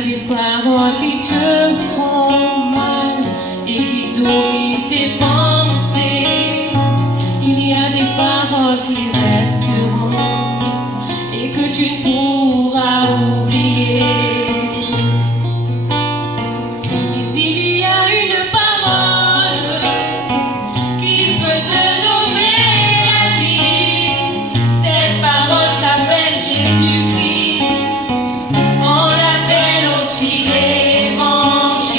a des paroles qui te font mal et qui dominent tes pensées. Il y a des paroles qui resteront et que tu ne pourras oublier. Mais il y a une parole qui peut te donner la vie. Cette parole s'appelle Jésus-Christ. On l'appelle aussi l'Évangile.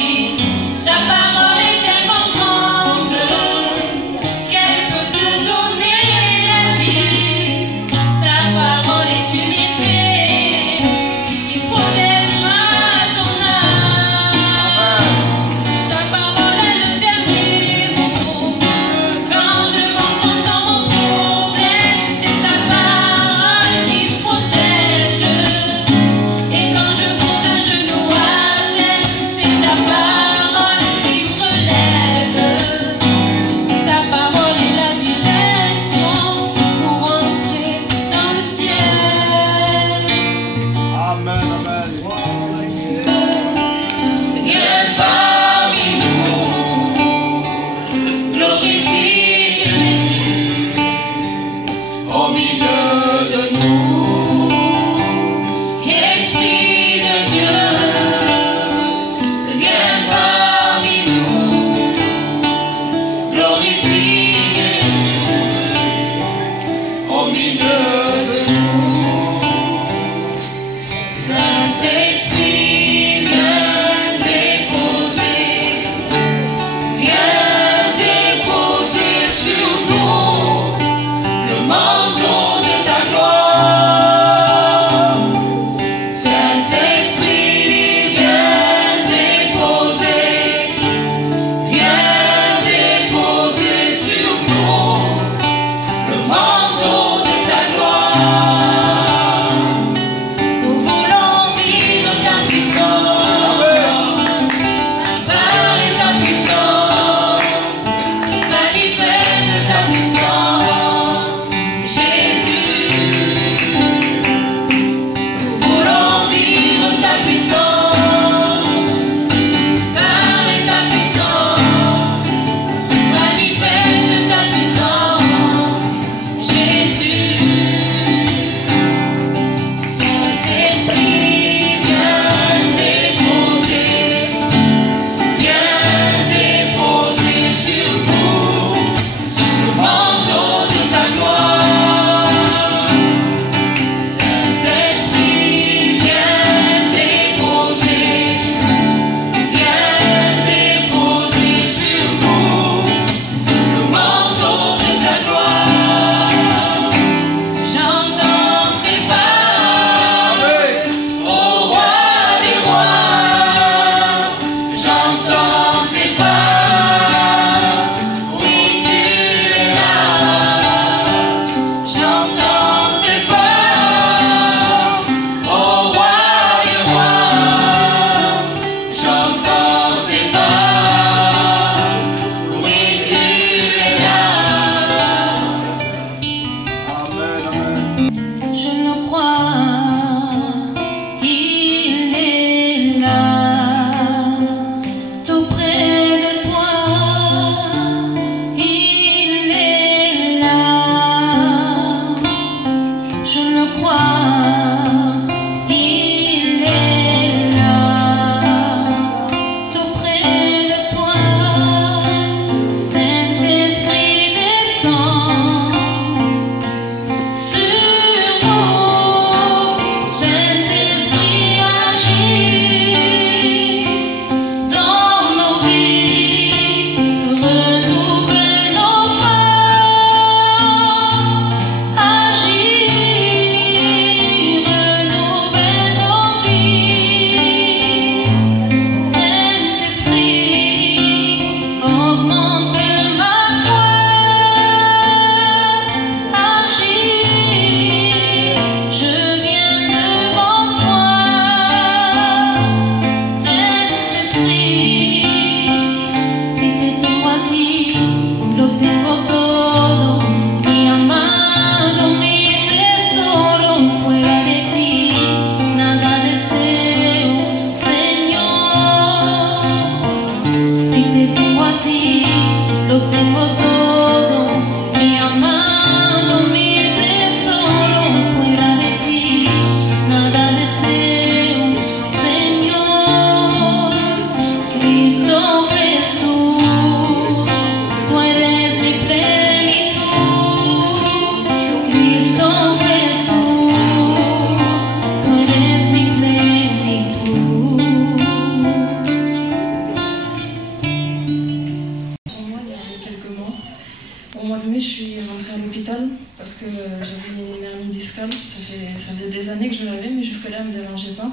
je suis rentrée à l'hôpital parce que j'avais une hernie discale. Ça faisait des années que je l'avais, mais jusque-là, elle ne me dérangeait pas.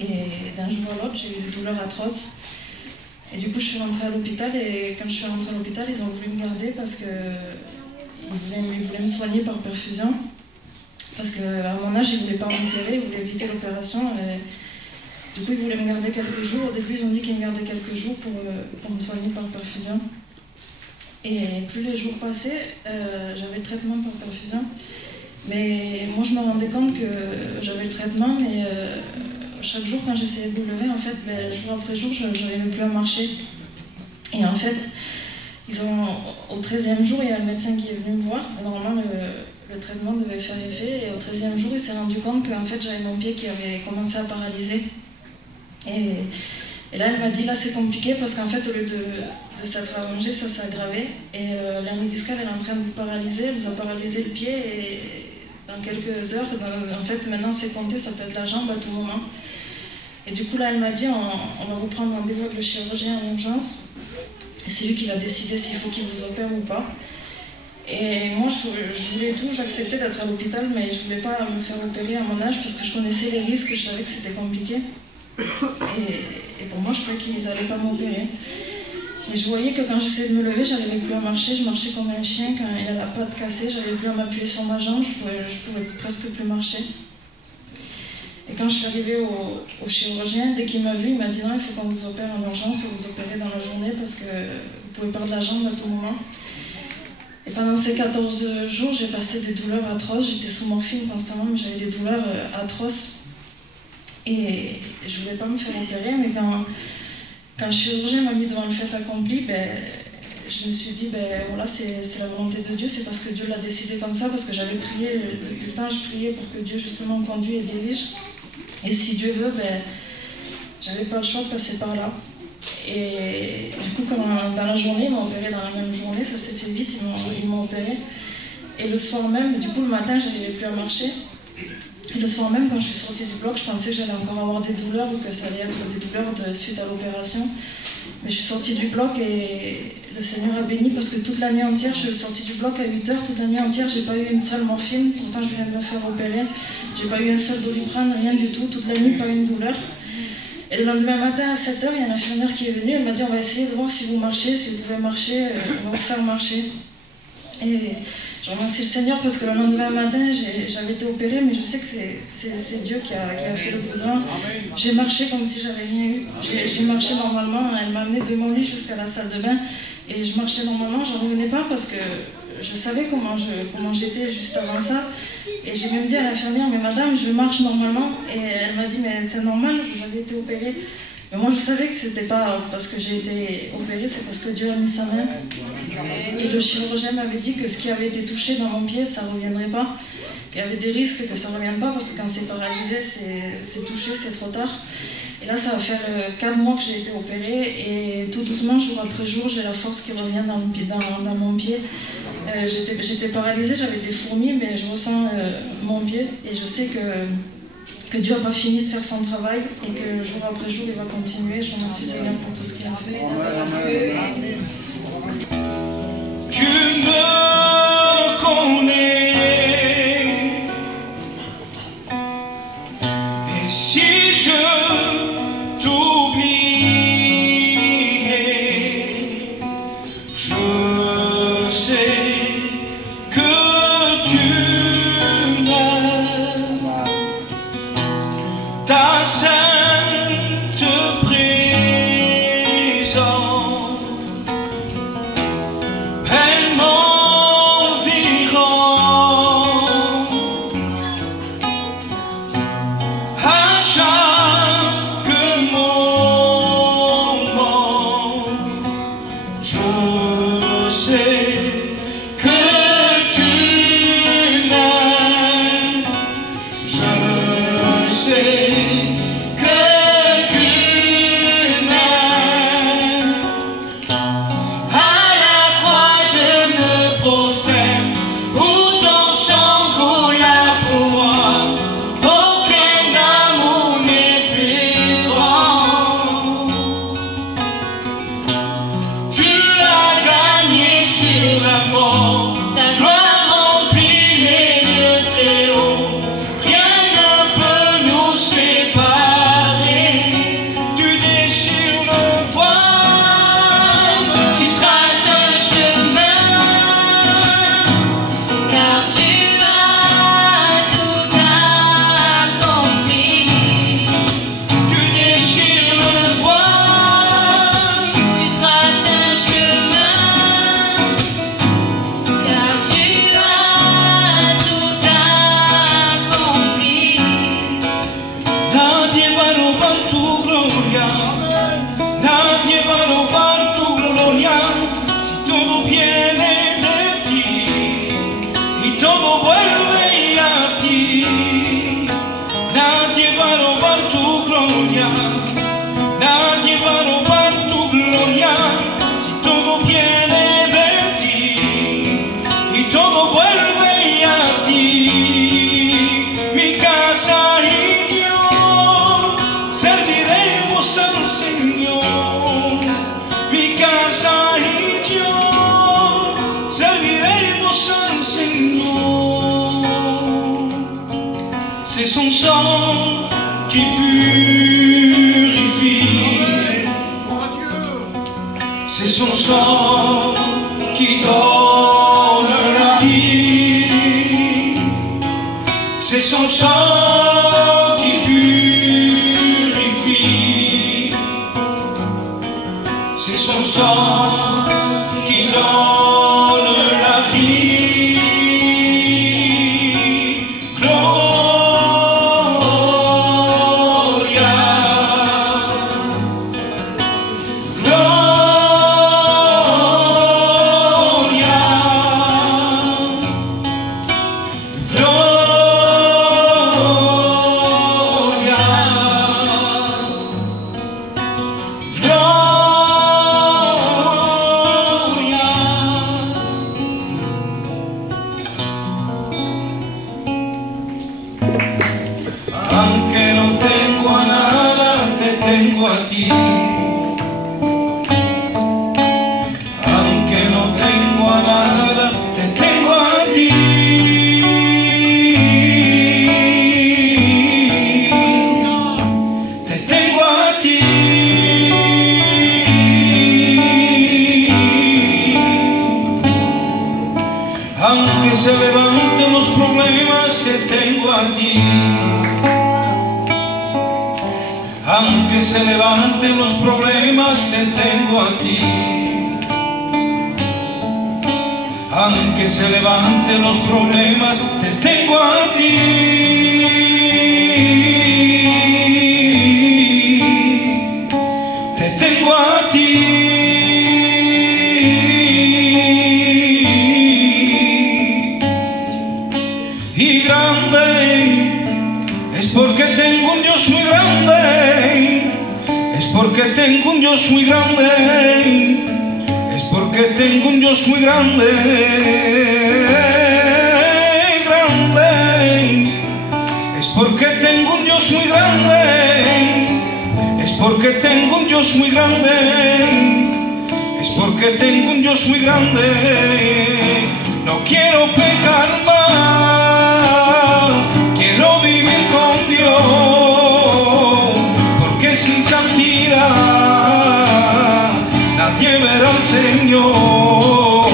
Et d'un jour à l'autre, j'ai eu des douleurs atroces. Et du coup, je suis rentrée à l'hôpital, et quand je suis rentrée à l'hôpital, ils ont voulu me garder parce qu'ils voulaient me soigner par perfusion. Parce qu'à mon âge, ils ne voulaient pas m'opérer, ils voulaient éviter l'opération. Du coup, ils voulaient me garder quelques jours. Au début, ils ont dit qu'ils me gardaient quelques jours pour me soigner par perfusion. Et plus les jours passaient, j'avais le traitement par perfusion. Mais moi, je me rendais compte que j'avais le traitement, mais chaque jour, quand j'essayais de me lever, en fait, jour après jour, je n'arrivais plus à marcher. Et en fait, au 13e jour, il y a le médecin qui est venu me voir. Normalement, le traitement devait faire effet. Et au 13e jour, il s'est rendu compte qu'en fait, j'avais mon pied qui avait commencé à paralyser. Et là, elle m'a dit, là, c'est compliqué parce qu'en fait, au lieu de s'être allongé, ça s'est aggravé. Et l'hernie discale, elle est en train de vous paralyser. Elle vous a paralysé le pied. Et dans quelques heures, en fait, maintenant, c'est compté, ça peut être la jambe à tout moment. Et du coup, là, elle m'a dit, on va vous prendre rendez-vous avec le chirurgien en urgence. Et c'est lui qui va décider s'il faut qu'il vous opère ou pas. Et moi, je voulais tout, j'acceptais d'être à l'hôpital, mais je ne voulais pas me faire opérer à mon âge parce que je connaissais les risques, je savais que c'était compliqué. Et pour moi, je croyais qu'ils n'allaient pas m'opérer. Mais je voyais que quand j'essayais de me lever, je n'arrivais plus à marcher, je marchais comme un chien. Quand il a la patte cassée, je n'arrivais plus à m'appuyer sur ma jambe, je pouvais presque plus marcher. Et quand je suis arrivée au chirurgien, dès qu'il m'a vu, il m'a dit non, il faut qu'on vous opère en urgence, il faut vous opérer dans la journée parce que vous pouvez perdre la jambe à tout moment. Et pendant ces 14 jours, j'ai passé des douleurs atroces, j'étais sous morphine constamment, mais j'avais des douleurs atroces. Et je ne voulais pas me faire opérer, mais quand le chirurgien m'a mis devant le fait accompli, je me suis dit, voilà, c'est la volonté de Dieu, c'est parce que Dieu l'a décidé comme ça, parce que j'avais prié, depuis le temps je priais pour que Dieu justement me conduise et dirige. Et si Dieu veut, j'avais pas le choix de passer par là. Et du coup, dans la journée, ils m'ont opéré dans la même journée, ça s'est fait vite, ils m'ont opéré. Et le soir même, du coup le matin, je n'arrivais plus à marcher. Et le soir même, quand je suis sortie du bloc, je pensais que j'allais encore avoir des douleurs ou que ça allait être des douleurs suite à l'opération. Mais je suis sortie du bloc et le Seigneur a béni parce que toute la nuit entière, je suis sortie du bloc à 8 h, toute la nuit entière, j'ai pas eu une seule morphine, pourtant je viens de me faire opérer. J'ai pas eu un seul Doliprane, rien du tout, toute la nuit, pas une douleur. Et le lendemain matin à 7 h, il y a une infirmière qui est venue, elle m'a dit on va essayer de voir si vous marchez, si vous pouvez marcher, on va vous faire marcher. Et je remercie le Seigneur parce que le lendemain matin, j'avais été opérée, mais je sais que c'est Dieu qui a fait le plus grand. J'ai marché comme si j'avais rien eu. J'ai marché normalement, elle m'a amené de mon lit jusqu'à la salle de bain. Et je marchais normalement, je n'en revenais pas parce que je savais comment j'étais juste avant ça. Et j'ai même dit à l'infirmière, mais madame, je marche normalement. Et elle m'a dit, mais c'est normal, vous avez été opérée. Mais moi je savais que c'était pas parce que j'ai été opérée, c'est parce que Dieu a mis sa main. Et le chirurgien m'avait dit que ce qui avait été touché dans mon pied, ça ne reviendrait pas. Il y avait des risques que ça ne revienne pas parce que quand c'est paralysé, c'est touché, c'est trop tard. Et là, ça va faire 4 mois que j'ai été opérée et tout doucement, jour après jour, j'ai la force qui revient dans mon pied. J'étais paralysée, j'avais des fourmis, mais je ressens mon pied et je sais que Dieu n'a pas fini de faire son travail et que jour après jour, il va continuer. Je remercie le Seigneur pour tout ce qu'il a fait. Tu me connais, et si je t'oubliais, je sais que tu m'aimes. Ta sainte présence mi casa y yo serviremos al Señor. C'est son sang qui purifie, c'est son sang qui donne la vie, c'est son sang qui purifie, c'est son sang qui donne la vie. Aunque no tengo a nada, te tengo a ti. Aunque no tengo a nada, te tengo a ti. Te tengo a ti. Aunque se levanten los problemas, te tengo a ti. Aunque se levanten los problemas, te tengo a ti. Aunque se levanten los problemas, te tengo a ti. Te tengo a ti. Y grande es porque tengo un Dios muy grande. Es porque tengo un Dios muy grande, es porque tengo un Dios muy grande, grande, es porque tengo un Dios muy grande, es porque tengo un Dios muy grande, es porque tengo un Dios muy grande. No quiero pecar más, quiero vivir con Dios, porque sin santidad nadie verá al Señor.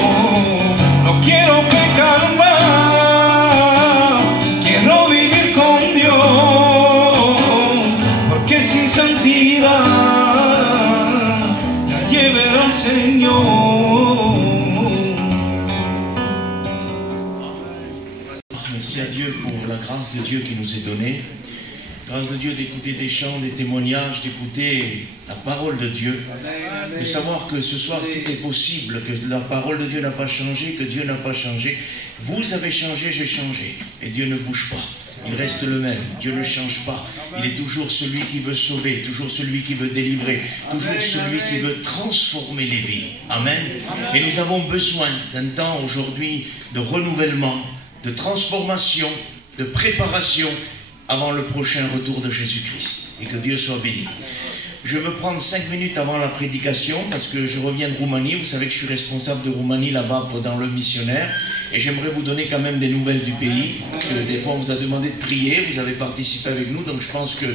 No quiero pecar más, quiero vivir con Dios, porque sin santidad nadie verá al Señor. Merci à Dieu pour la grâce de Dieu qui nous est donnée. Grâce de Dieu d'écouter des chants, des témoignages, d'écouter la parole de Dieu, de savoir que ce soir tout est possible, que la parole de Dieu n'a pas changé, que Dieu n'a pas changé. Vous avez changé, j'ai changé, et Dieu ne bouge pas. Il reste le même, Dieu ne change pas. Il est toujours celui qui veut sauver, toujours celui qui veut délivrer, toujours celui qui veut transformer les vies. Amen. Et nous avons besoin d'un temps aujourd'hui de renouvellement, de transformation, de préparation avant le prochain retour de Jésus-Christ. Et que Dieu soit béni. Je veux prendre 5 minutes avant la prédication parce que je reviens de Roumanie. Vous savez que je suis responsable de Roumanie là-bas dans le missionnaire. Et j'aimerais vous donner quand même des nouvelles du pays. Parce que des fois on vous a demandé de prier, vous avez participé avec nous. Donc je pense que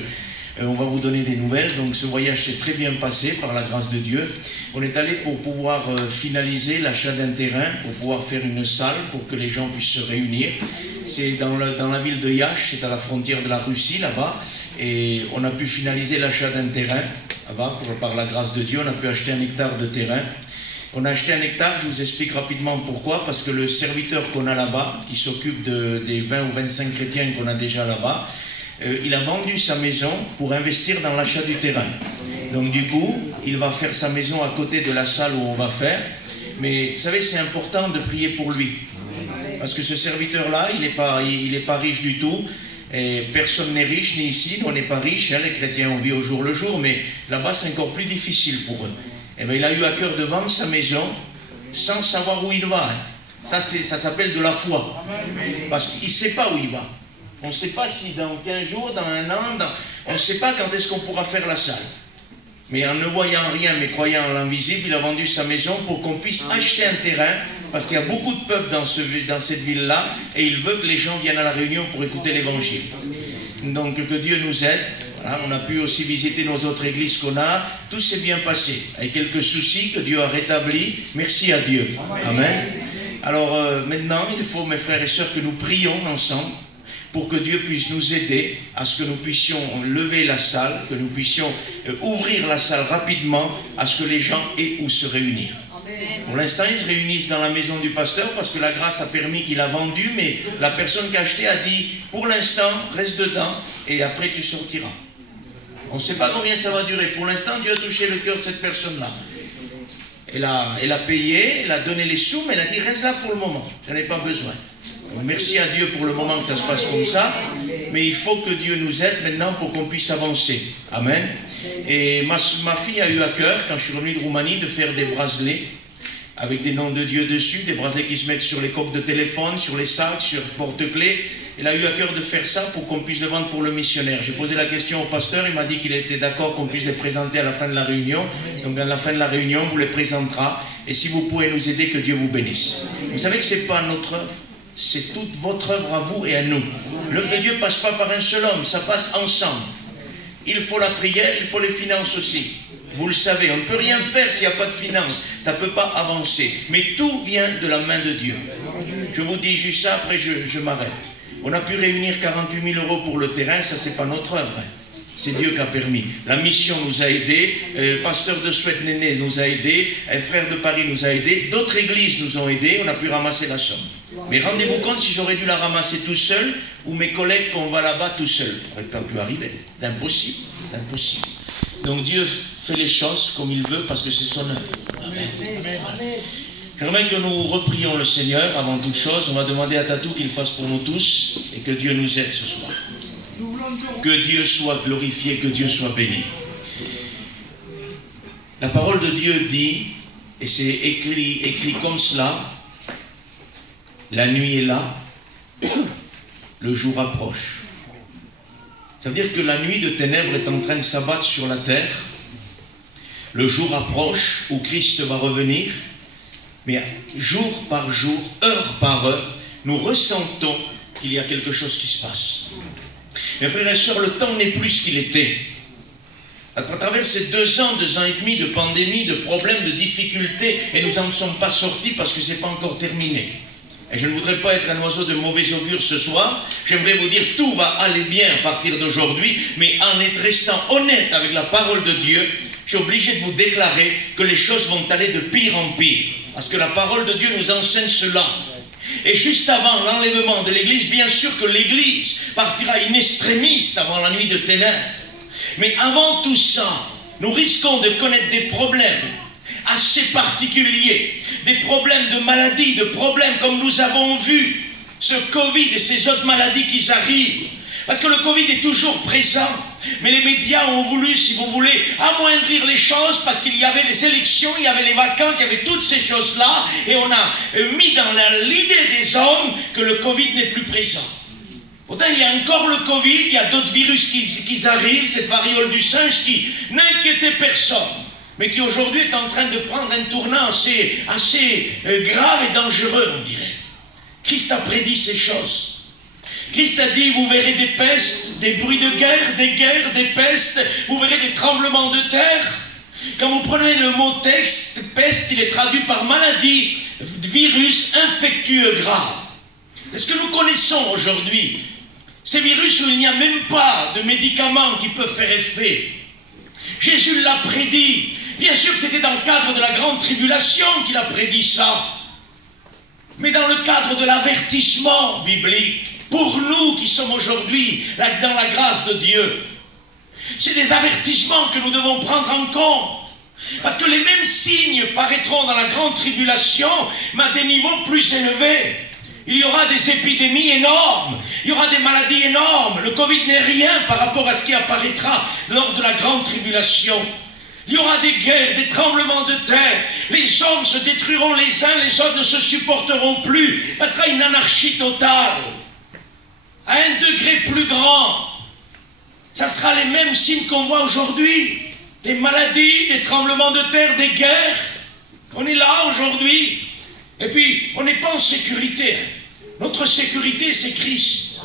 on va vous donner des nouvelles. Donc ce voyage s'est très bien passé par la grâce de Dieu. On est allé pour pouvoir finaliser l'achat d'un terrain, pour pouvoir faire une salle pour que les gens puissent se réunir. C'est dans la ville de Iași, c'est à la frontière de la Russie là-bas. Et on a pu finaliser l'achat d'un terrain là-bas par la grâce de Dieu. On a pu acheter 1 hectare de terrain. On a acheté 1 hectare, je vous explique rapidement pourquoi. Parce que le serviteur qu'on a là-bas, qui s'occupe des 20 ou 25 chrétiens qu'on a déjà là-bas, il a vendu sa maison pour investir dans l'achat du terrain. Donc du coup, il va faire sa maison à côté de la salle où on va faire. Mais vous savez, c'est important de prier pour lui. Parce que ce serviteur-là, il n'est pas riche du tout. Et personne n'est riche, ni ici, on n'est pas riche. Hein, les chrétiens, on vit au jour le jour. Mais là-bas, c'est encore plus difficile pour eux. Et bien, il a eu à cœur de vendre sa maison sans savoir où il va. Hein. Ça s'appelle de la foi. Parce qu'il ne sait pas où il va. On ne sait pas si dans 15 jours, dans 1 an, on ne sait pas quand est-ce qu'on pourra faire la salle. Mais en ne voyant rien, mais croyant en l'invisible, il a vendu sa maison pour qu'on puisse acheter un terrain, parce qu'il y a beaucoup de peuple dans cette ville-là, et il veut que les gens viennent à la réunion pour écouter l'évangile. Donc que Dieu nous aide. Voilà, on a pu aussi visiter nos autres églises qu'on a. Tout s'est bien passé, avec quelques soucis que Dieu a rétablis. Merci à Dieu. Amen. Alors maintenant, il faut, mes frères et sœurs, que nous prions ensemble pour que Dieu puisse nous aider à ce que nous puissions lever la salle, que nous puissions ouvrir la salle rapidement, à ce que les gens aient où se réunir. Pour l'instant, ils se réunissent dans la maison du pasteur parce que la grâce a permis qu'il a vendu, mais la personne qui a acheté a dit, pour l'instant, reste dedans et après tu sortiras. On ne sait pas combien ça va durer. Pour l'instant, Dieu a touché le cœur de cette personne-là. Elle a payé, elle a donné les sous, mais elle a dit, reste là pour le moment, je n'en ai pas besoin. Donc, merci à Dieu pour le moment que ça se passe comme ça, mais il faut que Dieu nous aide maintenant pour qu'on puisse avancer. Amen. Et ma fille a eu à cœur, quand je suis revenu de Roumanie, de faire des bracelets avec des noms de Dieu dessus, des bracelets qui se mettent sur les coques de téléphone, sur les sacs, sur le porte-clés. Elle a eu à cœur de faire ça pour qu'on puisse le vendre pour le missionnaire. J'ai posé la question au pasteur, il m'a dit qu'il était d'accord qu'on puisse les présenter à la fin de la réunion. Donc à la fin de la réunion, on vous les présentera. Et si vous pouvez nous aider, que Dieu vous bénisse. Vous savez que ce n'est pas notre œuvre, c'est toute votre œuvre à vous et à nous. L'œuvre de Dieu ne passe pas par un seul homme, ça passe ensemble. Il faut la prière, il faut les finances aussi. Vous le savez, on ne peut rien faire s'il n'y a pas de finances. Ça ne peut pas avancer. Mais tout vient de la main de Dieu. Je vous dis juste ça, après je m'arrête. On a pu réunir 48 000 € pour le terrain, ça c'est pas notre œuvre. C'est Dieu qui a permis. La mission nous a aidés, le pasteur de Souette-Néné nous a aidés, un frère de Paris nous a aidés, d'autres églises nous ont aidés, on a pu ramasser la somme. Mais rendez-vous compte si j'aurais dû la ramasser tout seul, ou mes collègues qu'on va là-bas tout seul. Ça n'aurait pas pu arriver. C'est impossible. C'est impossible. Donc Dieu fait les choses comme il veut parce que c'est son œuvre. Amen. Amen. J'aimerais que nous reprions le Seigneur avant toute chose. On va demander à Tatou qu'il fasse pour nous tous et que Dieu nous aide ce soir. Que Dieu soit glorifié, que Dieu soit béni. La parole de Dieu dit, et c'est écrit comme cela, la nuit est là, le jour approche. Ça veut dire que la nuit de ténèbres est en train de s'abattre sur la terre. Le jour approche où Christ va revenir. Mais jour par jour, heure par heure, nous ressentons qu'il y a quelque chose qui se passe. Mes frères et sœurs, le temps n'est plus ce qu'il était. À travers ces 2 ans et demi de pandémie, de problèmes, de difficultés, et nous n'en sommes pas sortis parce que ce n'est pas encore terminé. Et je ne voudrais pas être un oiseau de mauvais augure ce soir. J'aimerais vous dire tout va aller bien à partir d'aujourd'hui, mais en restant honnête avec la parole de Dieu, je suis obligé de vous déclarer que les choses vont aller de pire en pire. Parce que la parole de Dieu nous enseigne cela. Et juste avant l'enlèvement de l'Église, bien sûr que l'Église partira in extremis avant la nuit de ténèbres. Mais avant tout ça, nous risquons de connaître des problèmes assez particuliers, des problèmes de maladie, de problèmes comme nous avons vu, ce Covid et ces autres maladies qui arrivent. Parce que le Covid est toujours présent. Mais les médias ont voulu, si vous voulez, amoindrir les choses parce qu'il y avait les élections, il y avait les vacances, il y avait toutes ces choses-là. Et on a mis dans l'idée des hommes que le Covid n'est plus présent. Pourtant, il y a encore le Covid, il y a d'autres virus qui arrivent, cette variole du singe qui n'inquiétait personne. Mais qui aujourd'hui est en train de prendre un tournant assez grave et dangereux, on dirait. Christ a prédit ces choses. Christ a dit, vous verrez des pestes, des bruits de guerre, des pestes, vous verrez des tremblements de terre. Quand vous prenez le mot texte, peste, il est traduit par maladie, virus infectieux grave. Est-ce que nous connaissons aujourd'hui ces virus où il n'y a même pas de médicaments qui peuvent faire effet? Jésus l'a prédit. Bien sûr que c'était dans le cadre de la grande tribulation qu'il a prédit ça. Mais dans le cadre de l'avertissement biblique, pour nous qui sommes aujourd'hui dans la grâce de Dieu, c'est des avertissements que nous devons prendre en compte. Parce que les mêmes signes paraîtront dans la grande tribulation, mais à des niveaux plus élevés. Il y aura des épidémies énormes, il y aura des maladies énormes. Le Covid n'est rien par rapport à ce qui apparaîtra lors de la grande tribulation. Il y aura des guerres, des tremblements de terre. Les hommes se détruiront les uns, les autres ne se supporteront plus. Ça sera une anarchie totale. À un degré plus grand. Ça sera les mêmes signes qu'on voit aujourd'hui. des maladies, des tremblements de terre, des guerres. On est là aujourd'hui. Et puis, on n'est pas en sécurité. Notre sécurité, c'est Christ.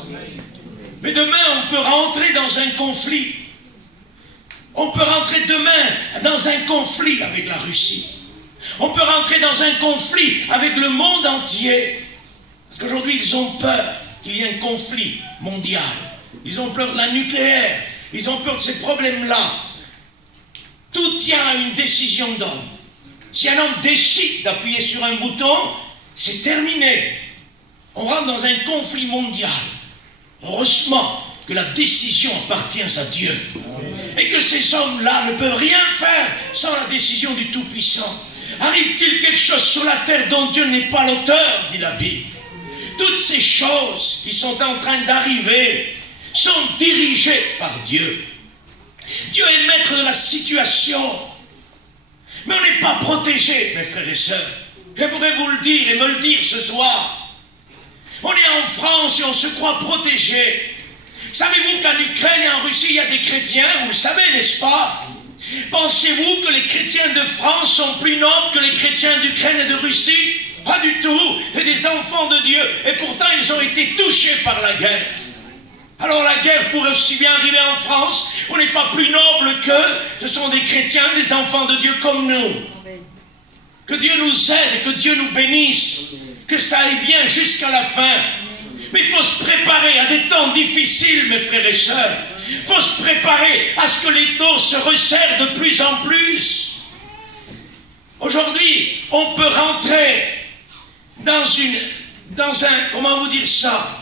Mais demain, on peut rentrer dans un conflit. On peut rentrer demain dans un conflit avec la Russie. On peut rentrer dans un conflit avec le monde entier. Parce qu'aujourd'hui, ils ont peur qu'il y ait un conflit mondial. Ils ont peur de la nucléaire. Ils ont peur de ces problèmes-là. Tout tient à une décision d'homme. Si un homme décide d'appuyer sur un bouton, c'est terminé. On rentre dans un conflit mondial. Heureusement que la décision appartient à Dieu. Et que ces hommes-là ne peuvent rien faire sans la décision du Tout-Puissant. Arrive-t-il quelque chose sur la terre dont Dieu n'est pas l'auteur, dit la Bible? Toutes ces choses qui sont en train d'arriver sont dirigées par Dieu. Dieu est maître de la situation. Mais on n'est pas protégé, mes frères et sœurs. J'aimerais vous le dire et me le dire ce soir. On est en France et on se croit protégé. Savez-vous qu'en Ukraine et en Russie, il y a des chrétiens? Vous le savez, n'est-ce pas? Pensez-vous que les chrétiens de France sont plus nobles que les chrétiens d'Ukraine et de Russie? Pas du tout. C'est des enfants de Dieu. Et pourtant, ils ont été touchés par la guerre. Alors la guerre pourrait aussi bien arriver en France. On n'est pas plus noble qu'eux. Ce sont des chrétiens, des enfants de Dieu comme nous. Que Dieu nous aide et que Dieu nous bénisse. Que ça aille bien jusqu'à la fin. Mais il faut se préparer à des temps difficiles, mes frères et sœurs. Il faut se préparer à ce que les taux se resserrent de plus en plus. Aujourd'hui, on peut rentrer dans un, comment vous dire ça?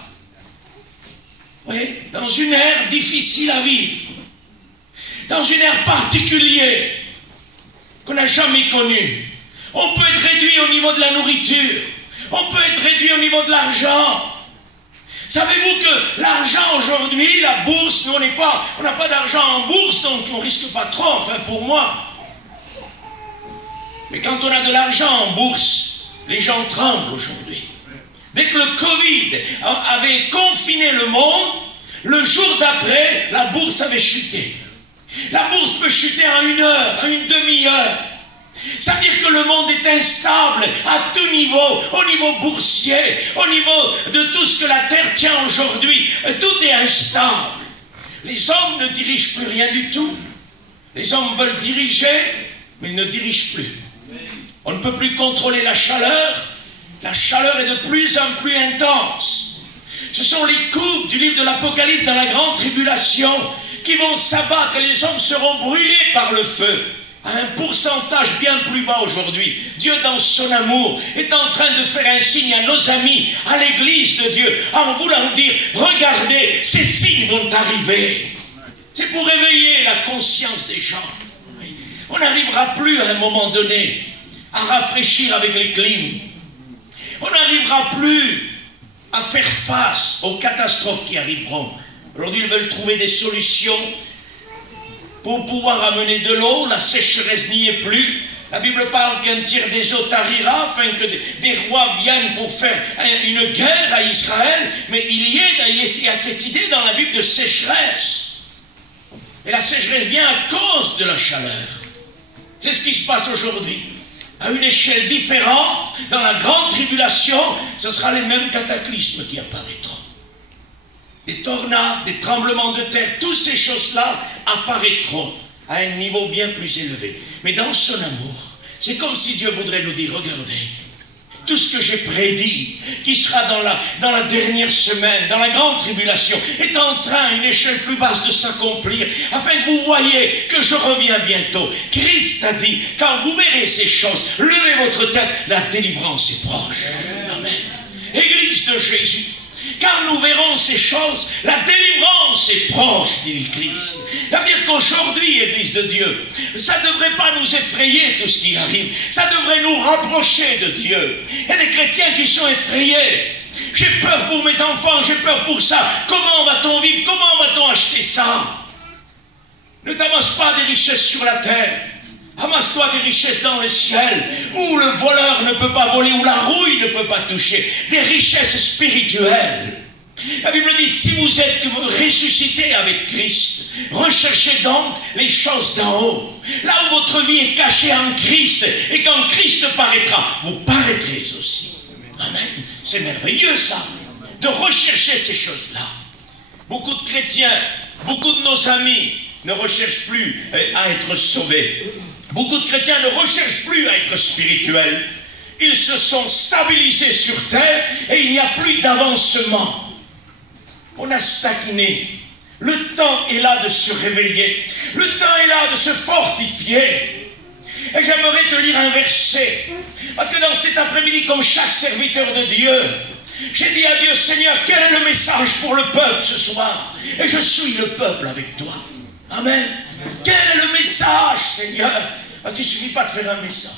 Oui, dans une ère difficile à vivre. Dans une ère particulière qu'on n'a jamais connue. On peut être réduit au niveau de la nourriture. On peut être réduit au niveau de l'argent. Savez-vous que l'argent aujourd'hui, la bourse, nous on n'a pas d'argent en bourse, donc on ne risque pas trop, enfin pour moi. Mais quand on a de l'argent en bourse, les gens tremblent aujourd'hui. Dès que le Covid avait confiné le monde, le jour d'après, la bourse avait chuté. La bourse peut chuter en 1 heure, en une demi-heure. Ça veut dire que le monde est instable à tout niveau, au niveau boursier, au niveau de tout ce que la terre tient aujourd'hui. Tout est instable. Les hommes ne dirigent plus rien du tout. Les hommes veulent diriger, mais ils ne dirigent plus. On ne peut plus contrôler la chaleur. La chaleur est de plus en plus intense. Ce sont les coupes du livre de l'Apocalypse dans la grande tribulation qui vont s'abattre et les hommes seront brûlés par le feu. À un pourcentage bien plus bas aujourd'hui. Dieu, dans son amour, est en train de faire un signe à nos amis, à l'église de Dieu, en voulant dire, regardez, ces signes vont arriver. C'est pour réveiller la conscience des gens. On n'arrivera plus à un moment donné à rafraîchir avec les clims. On n'arrivera plus à faire face aux catastrophes qui arriveront. Aujourd'hui, ils veulent trouver des solutions pour pouvoir amener de l'eau. La sécheresse n'y est plus. La Bible parle qu'un tiers des eaux tarira, afin que des rois viennent pour faire une guerre à Israël. Mais il y a cette idée dans la Bible de sécheresse. Et la sécheresse vient à cause de la chaleur. C'est ce qui se passe aujourd'hui. À une échelle différente, dans la grande tribulation, ce sera les mêmes cataclysmes qui apparaîtront. Des tornades, des tremblements de terre, toutes ces choses-là apparaîtront à un niveau bien plus élevé. Mais dans son amour, c'est comme si Dieu voudrait nous dire, regardez, tout ce que j'ai prédit, qui sera dans la dernière semaine, dans la grande tribulation, est en train, à une échelle plus basse, de s'accomplir, afin que vous voyez que je reviens bientôt. Christ a dit, quand vous verrez ces choses, levez votre tête, la délivrance est proche. Amen. Église de Jésus, quand nous verrons ces choses, la délivrance est proche, dit le Christ. Ça veut dire qu'aujourd'hui, Église de Dieu, ça ne devrait pas nous effrayer tout ce qui arrive. Ça devrait nous rapprocher de Dieu. Il y a des chrétiens qui sont effrayés. J'ai peur pour mes enfants, j'ai peur pour ça. Comment va-t-on vivre? Comment va-t-on acheter ça? Ne t'amasse pas des richesses sur la terre. Amasse-toi des richesses dans le ciel, où le voleur ne peut pas voler, où la rouille ne peut pas toucher. Des richesses spirituelles. La Bible dit, si vous êtes ressuscité avec Christ, recherchez donc les choses d'en haut. Là où votre vie est cachée en Christ, et quand Christ paraîtra, vous paraîtrez aussi. Amen. C'est merveilleux ça, de rechercher ces choses-là. Beaucoup de chrétiens, beaucoup de nos amis ne recherchent plus à être sauvés. Beaucoup de chrétiens ne recherchent plus à être spirituels. Ils se sont stabilisés sur terre et il n'y a plus d'avancement. On a stagné. Le temps est là de se réveiller. Le temps est là de se fortifier. Et j'aimerais te lire un verset. Parce que dans cet après-midi, comme chaque serviteur de Dieu, j'ai dit à Dieu, Seigneur, quel est le message pour le peuple ce soir? Et je suis le peuple avec toi. Amen. Quel est le message, Seigneur? Parce qu'il ne suffit pas de faire un message.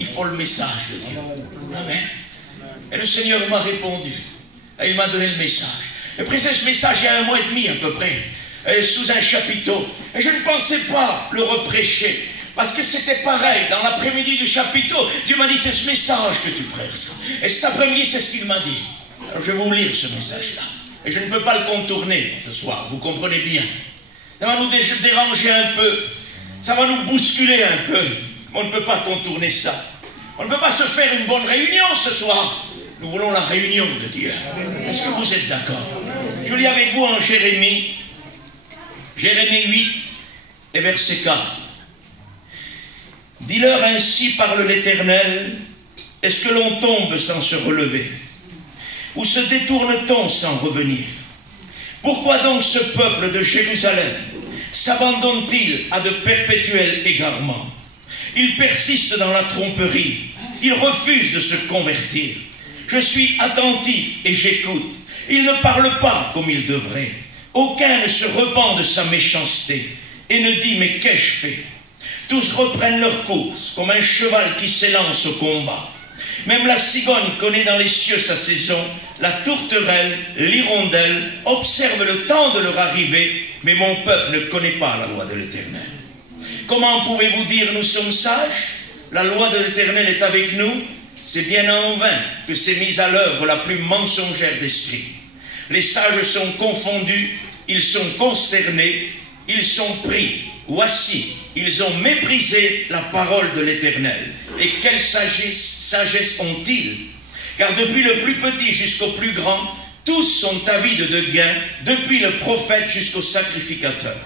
Il faut le message de Dieu. Amen. Et le Seigneur m'a répondu. Et il m'a donné le message. Et précisé ce message il y a 1 mois et demi à peu près, sous un chapiteau. Et je ne pensais pas le reprêcher, parce que c'était pareil. Dans l'après-midi du chapiteau, Dieu m'a dit, c'est ce message que tu prêches. Et cet après-midi, c'est ce qu'il m'a dit. Alors je vais vous lire ce message-là. Et je ne peux pas le contourner ce soir, vous comprenez bien. Ça va nous déranger un peu, ça va nous bousculer un peu. On ne peut pas contourner ça. On ne peut pas se faire une bonne réunion ce soir. Nous voulons la réunion de Dieu. Est-ce que vous êtes d'accord? Je lis avec vous en Jérémie 8 et verset 4. Dis-leur, ainsi parle l'Éternel, est-ce que l'on tombe sans se relever? Ou se détourne-t-on sans revenir? Pourquoi donc ce peuple de Jérusalem s'abandonne-t-il à de perpétuels égarements? Il persiste dans la tromperie, il refuse de se convertir. Je suis attentif et j'écoute. Il ne parle pas comme il devrait. Aucun ne se repent de sa méchanceté et ne dit, mais qu'ai-je fait? Tous reprennent leur course comme un cheval qui s'élance au combat. Même la cigogne connaît dans les cieux sa saison. La tourterelle, l'hirondelle observent le temps de leur arrivée, mais mon peuple ne connaît pas la loi de l'Éternel. Comment pouvez-vous dire nous sommes sages? La loi de l'Éternel est avec nous. C'est bien en vain que s'est mise à l'œuvre la plus mensongère d'esprit. Les sages sont confondus, ils sont consternés, ils sont pris ou assis. Ils ont méprisé la parole de l'Éternel. Et quelle sagesse ont-ils? Car depuis le plus petit jusqu'au plus grand, tous sont avides de gain, depuis le prophète jusqu'au sacrificateur.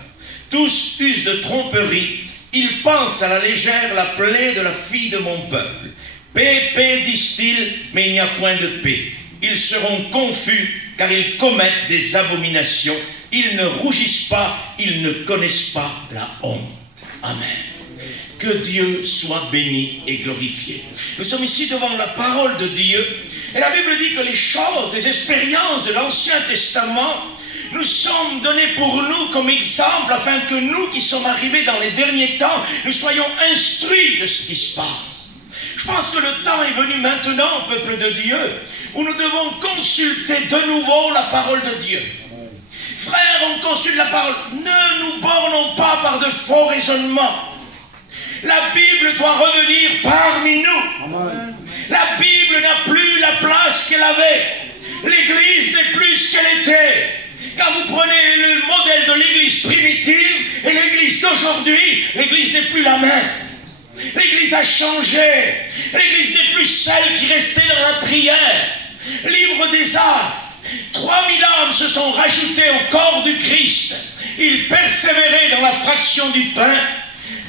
Tous usent de tromperie, ils pensent à la légère la plaie de la fille de mon peuple. Paix, paix, disent-ils, mais il n'y a point de paix. Ils seront confus, car ils commettent des abominations. Ils ne rougissent pas, ils ne connaissent pas la honte. Amen. Que Dieu soit béni et glorifié. Nous sommes ici devant la parole de Dieu. Et la Bible dit que les choses, les expériences de l'Ancien Testament nous sont données pour nous comme exemple, afin que nous qui sommes arrivés dans les derniers temps, nous soyons instruits de ce qui se passe. Je pense que le temps est venu maintenant, peuple de Dieu, où nous devons consulter de nouveau la parole de Dieu. Frères, on consulte la parole. Ne nous bornons pas par de faux raisonnements. La Bible doit revenir parmi nous. Amen. La Bible n'a plus la place qu'elle avait. L'Église n'est plus ce qu'elle était. Quand vous prenez le modèle de l'Église primitive et l'Église d'aujourd'hui, l'Église n'est plus la même. L'Église a changé. L'Église n'est plus celle qui restait dans la prière. Livre des Actes. 3000 âmes se sont rajoutées au corps du Christ. Ils persévéraient dans la fraction du pain,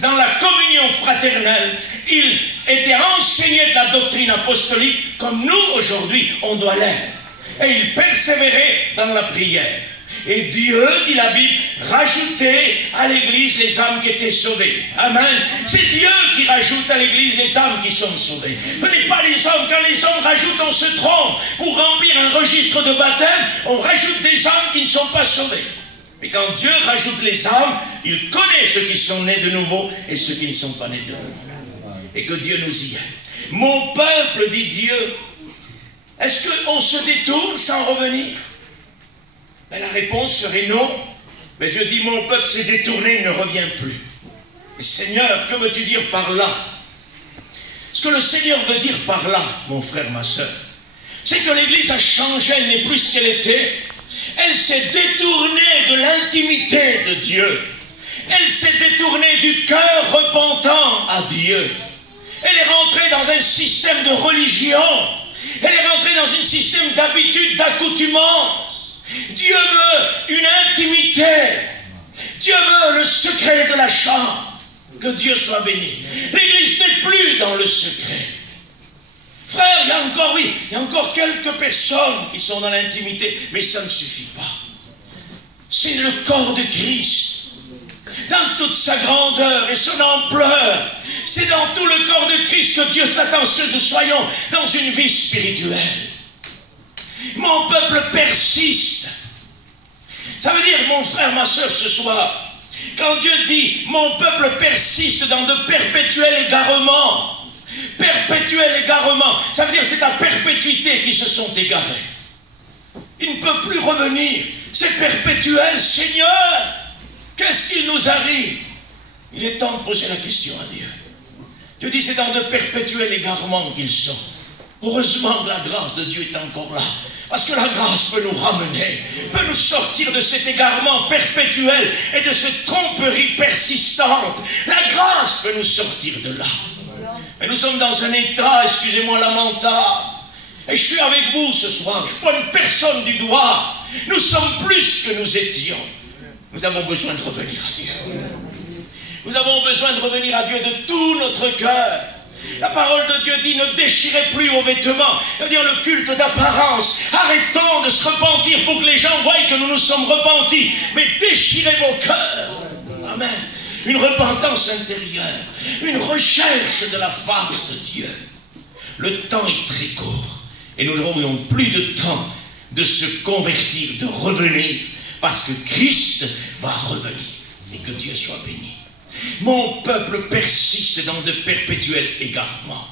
dans la communion fraternelle. Ils étaient enseignés de la doctrine apostolique comme nous aujourd'hui on doit l'être. Et ils persévéraient dans la prière. Et Dieu, dit la Bible, rajoutait à l'Église les âmes qui étaient sauvées. Amen. C'est Dieu qui rajoute à l'Église les âmes qui sont sauvées. Ce n'est pas les hommes. Quand les hommes rajoutent, on se trompe. Pour remplir un registre de baptême, on rajoute des âmes qui ne sont pas sauvées. Mais quand Dieu rajoute les âmes, il connaît ceux qui sont nés de nouveau et ceux qui ne sont pas nés de nouveau. Et que Dieu nous y aide. Mon peuple, dit Dieu, est-ce qu'on se détourne sans revenir? Ben, la réponse serait non. Mais Dieu dit, mon peuple s'est détourné, il ne revient plus. Mais Seigneur, que veux-tu dire par là? Ce que le Seigneur veut dire par là, mon frère, ma soeur, c'est que l'Église a changé, elle n'est plus ce qu'elle était. Elle s'est détournée de l'intimité de Dieu. Elle s'est détournée du cœur repentant à Dieu. Elle est rentrée dans un système de religion. Elle est rentrée dans un système d'habitude, d'accoutumance. Dieu veut une intimité. Dieu veut le secret de la chambre. Que Dieu soit béni. L'Église n'est plus dans le secret. Frère, il y a encore quelques personnes qui sont dans l'intimité, mais ça ne suffit pas. C'est le corps de Christ, dans toute sa grandeur et son ampleur. C'est dans tout le corps de Christ que Dieu s'attend à ce que nous soyons dans une vie spirituelle. Mon peuple persiste. Ça veut dire, mon frère, ma soeur, ce soir, quand Dieu dit, mon peuple persiste dans de perpétuels égarements, perpétuel égarement, ça veut dire c'est à perpétuité qui se sont égarés. Il ne peut plus revenir. C'est perpétuel. Seigneur, qu'est-ce qu'il nous arrive? Il est temps de poser la question à Dieu. Dieu dit c'est dans de perpétuels égarements qu'ils sont. Heureusement que la grâce de Dieu est encore là. Parce que la grâce peut nous ramener, peut nous sortir de cet égarement perpétuel et de cette tromperie persistante. La grâce peut nous sortir de là. Mais nous sommes dans un état, excusez-moi, lamentable. Et je suis avec vous ce soir. Je ne pointe personne du doigt. Nous sommes plus que nous étions. Nous avons besoin de revenir à Dieu. Nous avons besoin de revenir à Dieu de tout notre cœur. La parole de Dieu dit, ne déchirez plus vos vêtements. C'est-à-dire le culte d'apparence. Arrêtons de se repentir pour que les gens voient que nous nous sommes repentis. Mais déchirez vos cœurs. Amen. Une repentance intérieure, une recherche de la face de Dieu. Le temps est très court et nous n'aurons plus de temps de se convertir, de revenir, parce que Christ va revenir et que Dieu soit béni. Mon peuple persiste dans de perpétuels égarements.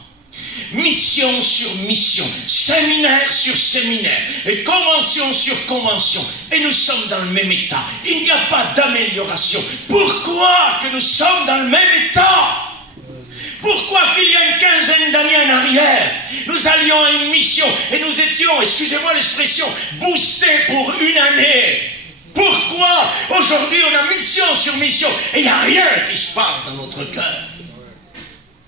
Mission sur mission, séminaire sur séminaire, et convention sur convention, et nous sommes dans le même état. Il n'y a pas d'amélioration. Pourquoi que nous sommes dans le même état? Pourquoi qu'il y a une quinzaine d'années en arrière, nous allions à une mission, et nous étions, excusez-moi l'expression, boostés pour une année? Pourquoi aujourd'hui on a mission sur mission, et il n'y a rien qui se passe dans notre cœur?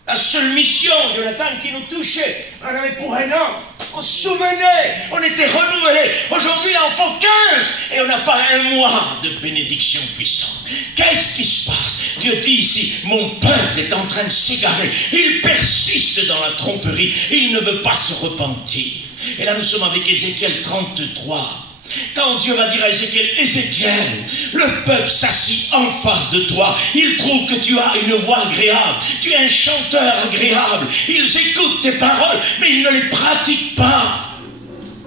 La seule mission de la femme qui nous touchait, on avait pour un an, on se souvenait, on était renouvelés. Aujourd'hui, il en faut 15 et on n'a pas un mois de bénédiction puissante. Qu'est-ce qui se passe? Dieu dit ici, mon peuple est en train de s'égarer. Il persiste dans la tromperie, il ne veut pas se repentir. Et là, nous sommes avec Ézéchiel 33. Quand Dieu va dire à Ézéchiel, Ézéchiel, le peuple s'assit en face de toi, il trouve que tu as une voix agréable, tu es un chanteur agréable, ils écoutent tes paroles, mais ils ne les pratiquent pas.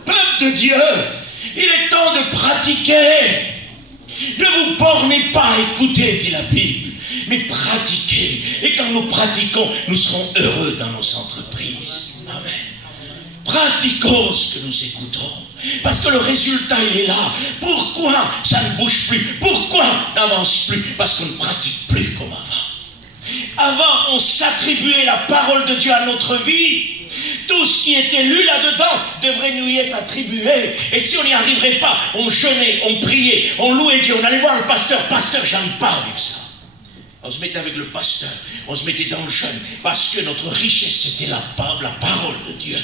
Peuple de Dieu, il est temps de pratiquer. Ne vous bornez pas à écouter, dit la Bible, mais pratiquez. Et quand nous pratiquons, nous serons heureux dans nos entreprises. Amen. Pratiquons ce que nous écoutons. Parce que le résultat, il est là. Pourquoi ça ne bouge plus? Pourquoi n'avance plus? Parce qu'on ne pratique plus comme avant. Avant, on s'attribuait la parole de Dieu à notre vie. Tout ce qui était lu là-dedans devrait nous y être attribué. Et si on n'y arriverait pas, on jeûnait, on priait, on louait Dieu, on allait voir le pasteur. Pasteur, j'arrive pas à vivre ça. On se mettait avec le pasteur, on se mettait dans le jeûne, parce que notre richesse, c'était la parole de Dieu.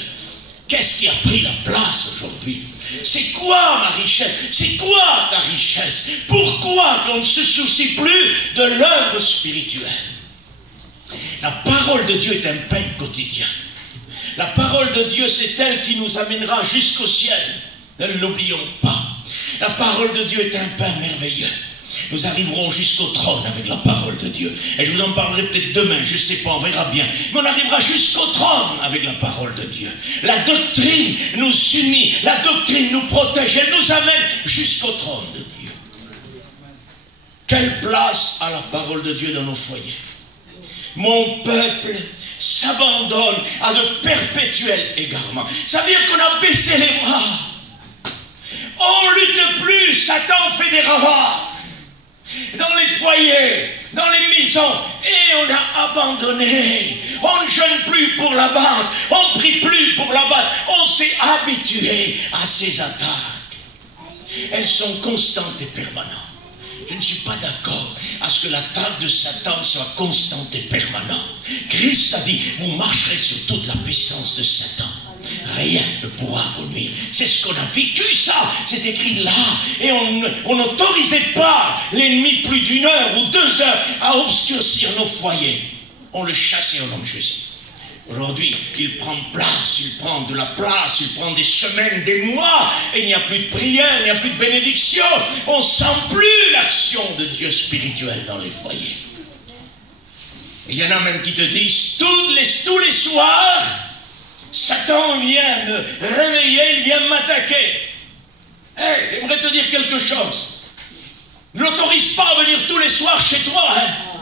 Qu'est-ce qui a pris la place aujourd'hui? C'est quoi ma richesse? C'est quoi ta richesse? Pourquoi on ne se soucie plus de l'œuvre spirituelle? La parole de Dieu est un pain quotidien. La parole de Dieu, c'est elle qui nous amènera jusqu'au ciel. Ne l'oublions pas. La parole de Dieu est un pain merveilleux. Nous arriverons jusqu'au trône avec la parole de Dieu. Et je vous en parlerai peut-être demain, je ne sais pas, on verra bien. Mais on arrivera jusqu'au trône avec la parole de Dieu. La doctrine nous unit, la doctrine nous protège, elle nous amène jusqu'au trône de Dieu. Quelle place a la parole de Dieu dans nos foyers? Mon peuple s'abandonne à de perpétuels égarements. Ça veut dire qu'on a baissé les bras. On ne lutte plus, Satan fait des ravages. Dans les foyers, dans les maisons, et on a abandonné. On ne jeûne plus pour la battre, on ne prie plus pour la battre, on s'est habitué à ces attaques. Elles sont constantes et permanentes. Je ne suis pas d'accord à ce que l'attaque de Satan soit constante et permanente. Christ a dit, vous marcherez sur toute la puissance de Satan. Rien ne pourra vous nuire. C'est ce qu'on a vécu, ça. C'est écrit là. Et on n'autorisait pas l'ennemi plus d'1 heure ou 2 heures à obscurcir nos foyers. On le chassait au nom de Jésus. Aujourd'hui, il prend place, il prend de la place, il prend des semaines, des mois, et il n'y a plus de prière, il n'y a plus de bénédiction. On ne sent plus l'action de Dieu spirituel dans les foyers. Et il y en a même qui te disent, tous les soirs, Satan vient me réveiller, il vient m'attaquer. Hey, j'aimerais te dire quelque chose. Ne l'autorise pas à venir tous les soirs chez toi, hein.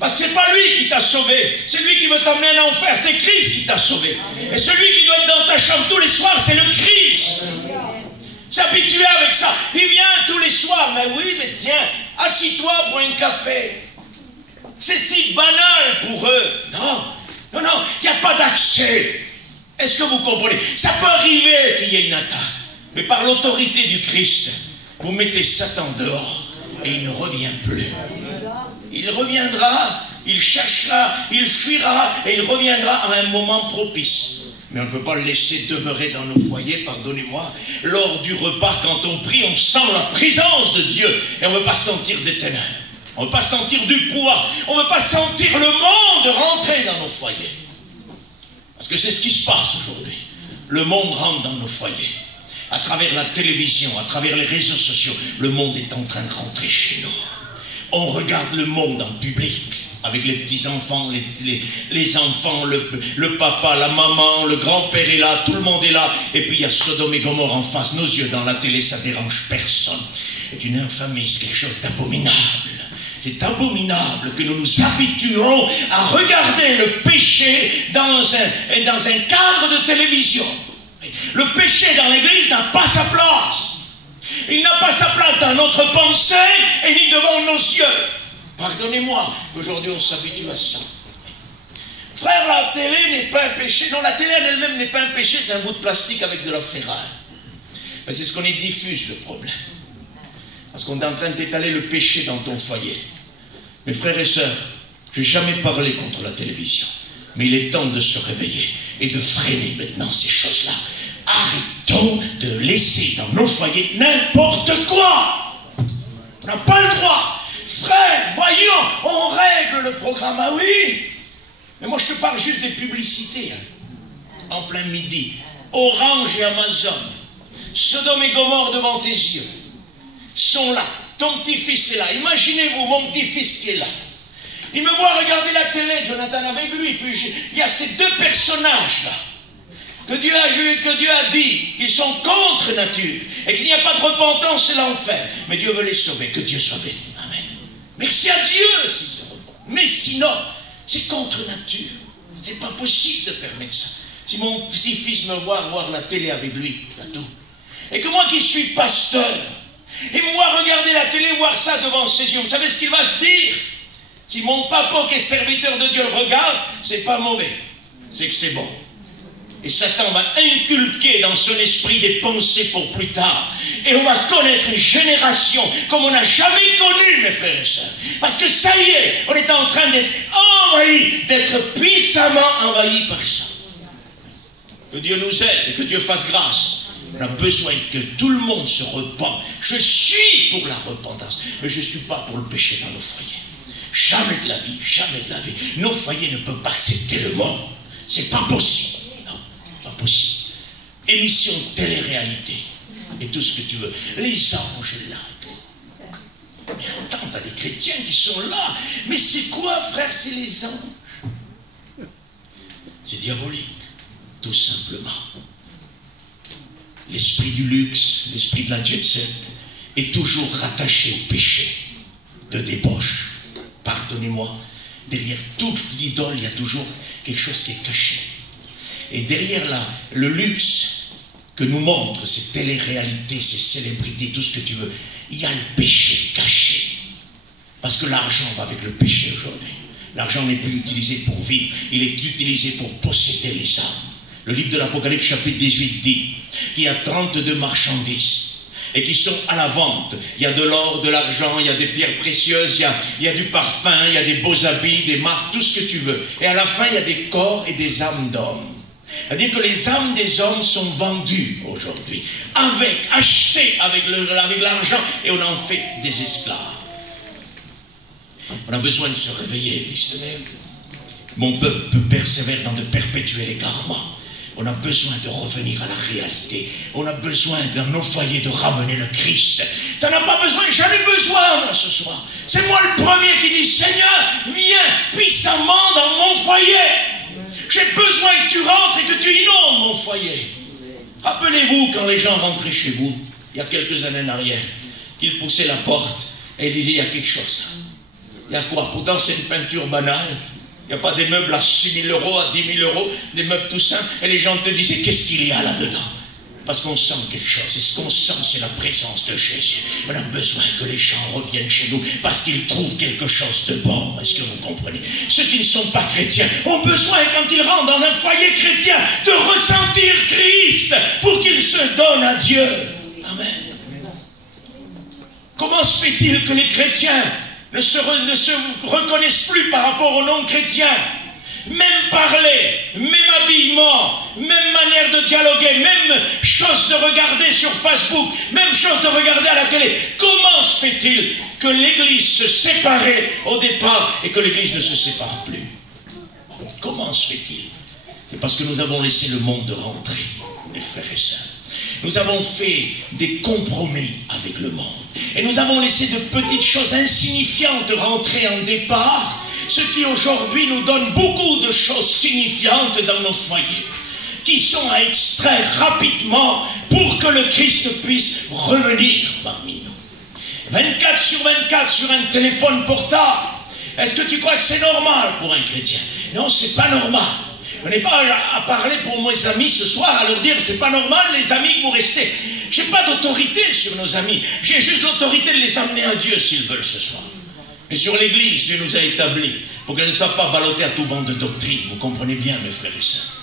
Parce que ce n'est pas lui qui t'a sauvé, c'est lui qui veut t'amener en enfer, c'est Christ qui t'a sauvé. Et celui qui doit être dans ta chambre tous les soirs, c'est le Christ. S'habituer avec ça. Il vient tous les soirs, mais oui, mais tiens, assis-toi, bois un café. C'est si banal pour eux. Non, il n'y a pas d'accès. Est-ce que vous comprenez? Ça peut arriver qu'il y ait une attaque, mais par l'autorité du Christ, vous mettez Satan dehors et il ne revient plus. Il reviendra, il cherchera, il fuira et il reviendra à un moment propice. Mais on ne peut pas le laisser demeurer dans nos foyers, pardonnez-moi. Lors du repas, quand on prie, on sent la présence de Dieu et on ne veut pas sentir des ténèbres. On ne veut pas sentir du poids. On ne veut pas sentir le monde rentrer dans nos foyers. Parce que c'est ce qui se passe aujourd'hui. Le monde rentre dans nos foyers. À travers la télévision, à travers les réseaux sociaux, le monde est en train de rentrer chez nous. On regarde le monde en public, avec les petits-enfants, les enfants, le papa, la maman, le grand-père est là, tout le monde est là. Et puis il y a Sodome et Gomorrhe en face. Nos yeux dans la télé, ça dérange personne. C'est une infamie, c'est quelque chose d'abominable. C'est abominable que nous nous habituons à regarder le péché dans un cadre de télévision. Le péché dans l'église n'a pas sa place. Il n'a pas sa place dans notre pensée et ni devant nos yeux. Pardonnez-moi, aujourd'hui on s'habitue à ça. Frère, la télé n'est pas un péché. Non, la télé en elle-même n'est pas un péché, c'est un bout de plastique avec de la ferraille. Mais c'est ce qu'on y diffuse, le problème. Parce qu'on est en train d'étaler le péché dans ton foyer. Mes frères et sœurs, je n'ai jamais parlé contre la télévision. Mais il est temps de se réveiller et de freiner maintenant ces choses-là. Arrêtons de laisser dans nos foyers n'importe quoi. On n'a pas le droit. Frère, voyons, on règle le programme. Ah oui. Mais moi je te parle juste des publicités. Hein. En plein midi. Orange et Amazon. Sodome et Gomorrhe devant tes yeux. Sont là. Ton petit-fils est là. Imaginez-vous mon petit-fils qui est là. Il me voit regarder la télé, Jonathan avec lui. Puis il y a ces deux personnages là. Que Dieu a dit qu'ils sont contre nature. Et qu'il n'y a pas de repentance, c'est l'enfer. Mais Dieu veut les sauver. Que Dieu soit béni. Amen. Merci à Dieu s'ils se repentent. Mais sinon, c'est contre nature. C'est pas possible de permettre ça. Si mon petit-fils me voit voir la télé avec lui, là tout. Et que moi qui suis pasteur, et moi regarder la télé, voir ça devant ses yeux, vous savez ce qu'il va se dire? Si mon papa qui est serviteur de Dieu le regarde, c'est pas mauvais. C'est que c'est bon. Et Satan va inculquer dans son esprit des pensées pour plus tard. Et on va connaître une génération comme on n'a jamais connu, mes frères et sœurs. Parce que ça y est, on est en train d'être envahi, d'être puissamment envahi par ça. Que Dieu nous aide et que Dieu fasse grâce. On a besoin que tout le monde se repente. Je suis pour la repentance, mais je ne suis pas pour le péché dans nos foyers. Jamais de la vie, jamais de la vie. Nos foyers ne peuvent pas accepter le monde. C'est pas possible. Possible. Émission télé-réalité et tout ce que tu veux. Les anges là. Mais attends, t'as des chrétiens qui sont là. Mais c'est quoi, frère? C'est les anges. C'est diabolique, tout simplement. L'esprit du luxe, l'esprit de la jet set est toujours rattaché au péché de débauche. Pardonnez-moi, derrière toute l'idole, il y a toujours quelque chose qui est caché. Et derrière le luxe que nous montrent ces téléréalités, ces célébrités, tout ce que tu veux, il y a le péché caché. Parce que l'argent va avec le péché aujourd'hui. L'argent n'est plus utilisé pour vivre, il est utilisé pour posséder les âmes. Le livre de l'Apocalypse chapitre 18 dit qu'il y a 32 marchandises et qui sont à la vente. Il y a de l'or, de l'argent, il y a des pierres précieuses, il y a du parfum, il y a des beaux habits, des marques, tout ce que tu veux. Et à la fin, il y a des corps et des âmes d'hommes. C'est-à-dire que les âmes des hommes sont vendues aujourd'hui, achetées avec l'argent, et on en fait des esclaves. On a besoin de se réveiller, Église de Dieu. Mon peuple persévère dans de perpétuer l'égarement. On a besoin de revenir à la réalité. On a besoin dans nos foyers de ramener le Christ. Tu n'en as pas besoin, j'en ai besoin moi ce soir. C'est moi le premier qui dit, Seigneur, viens puissamment dans mon foyer. J'ai besoin que tu rentres et que tu inondes mon foyer. Rappelez-vous quand les gens rentraient chez vous, il y a quelques années en arrière, qu'ils poussaient la porte et ils disaient, il y a quelque chose. Il y a quoi? Pourtant c'est une peinture banale. Il n'y a pas des meubles à 6 000 euros, à 10 000 euros, des meubles tout simples. Et les gens te disaient, qu'est-ce qu'il y a là-dedans? Parce qu'on sent quelque chose. Et ce qu'on sent, c'est la présence de Jésus. On a besoin que les gens reviennent chez nous parce qu'ils trouvent quelque chose de bon. Est-ce que vous comprenez? Ceux qui ne sont pas chrétiens ont besoin, quand ils rentrent dans un foyer chrétien, de ressentir Christ pour qu'ils se donnent à Dieu. Amen. Comment se fait-il que les chrétiens ne se reconnaissent plus par rapport aux non-chrétiens? Même parler, même habillement, même manière de dialoguer, même chose de regarder sur Facebook, même chose de regarder à la télé. Comment se fait-il que l'Église se séparait au départ et que l'Église ne se sépare plus? Comment se fait-il? C'est parce que nous avons laissé le monde rentrer, mes frères et sœurs. Nous avons fait des compromis avec le monde. Et nous avons laissé de petites choses insignifiantes rentrer en départ, ce qui aujourd'hui nous donne beaucoup de choses signifiantes dans nos foyers, qui sont à extraire rapidement pour que le Christ puisse revenir parmi nous. 24 sur 24 sur un téléphone portable. Est-ce que tu crois que c'est normal pour un chrétien? Non, c'est pas normal. On n'est pas à parler pour mes amis ce soir, à leur dire c'est pas normal les amis que vous restez. J'ai pas d'autorité sur nos amis. J'ai juste l'autorité de les amener à Dieu s'ils veulent ce soir. Et sur l'Église, Dieu nous a établis pour qu'elle ne soit pas ballottée à tout vent de doctrine. Vous comprenez bien, mes frères et sœurs.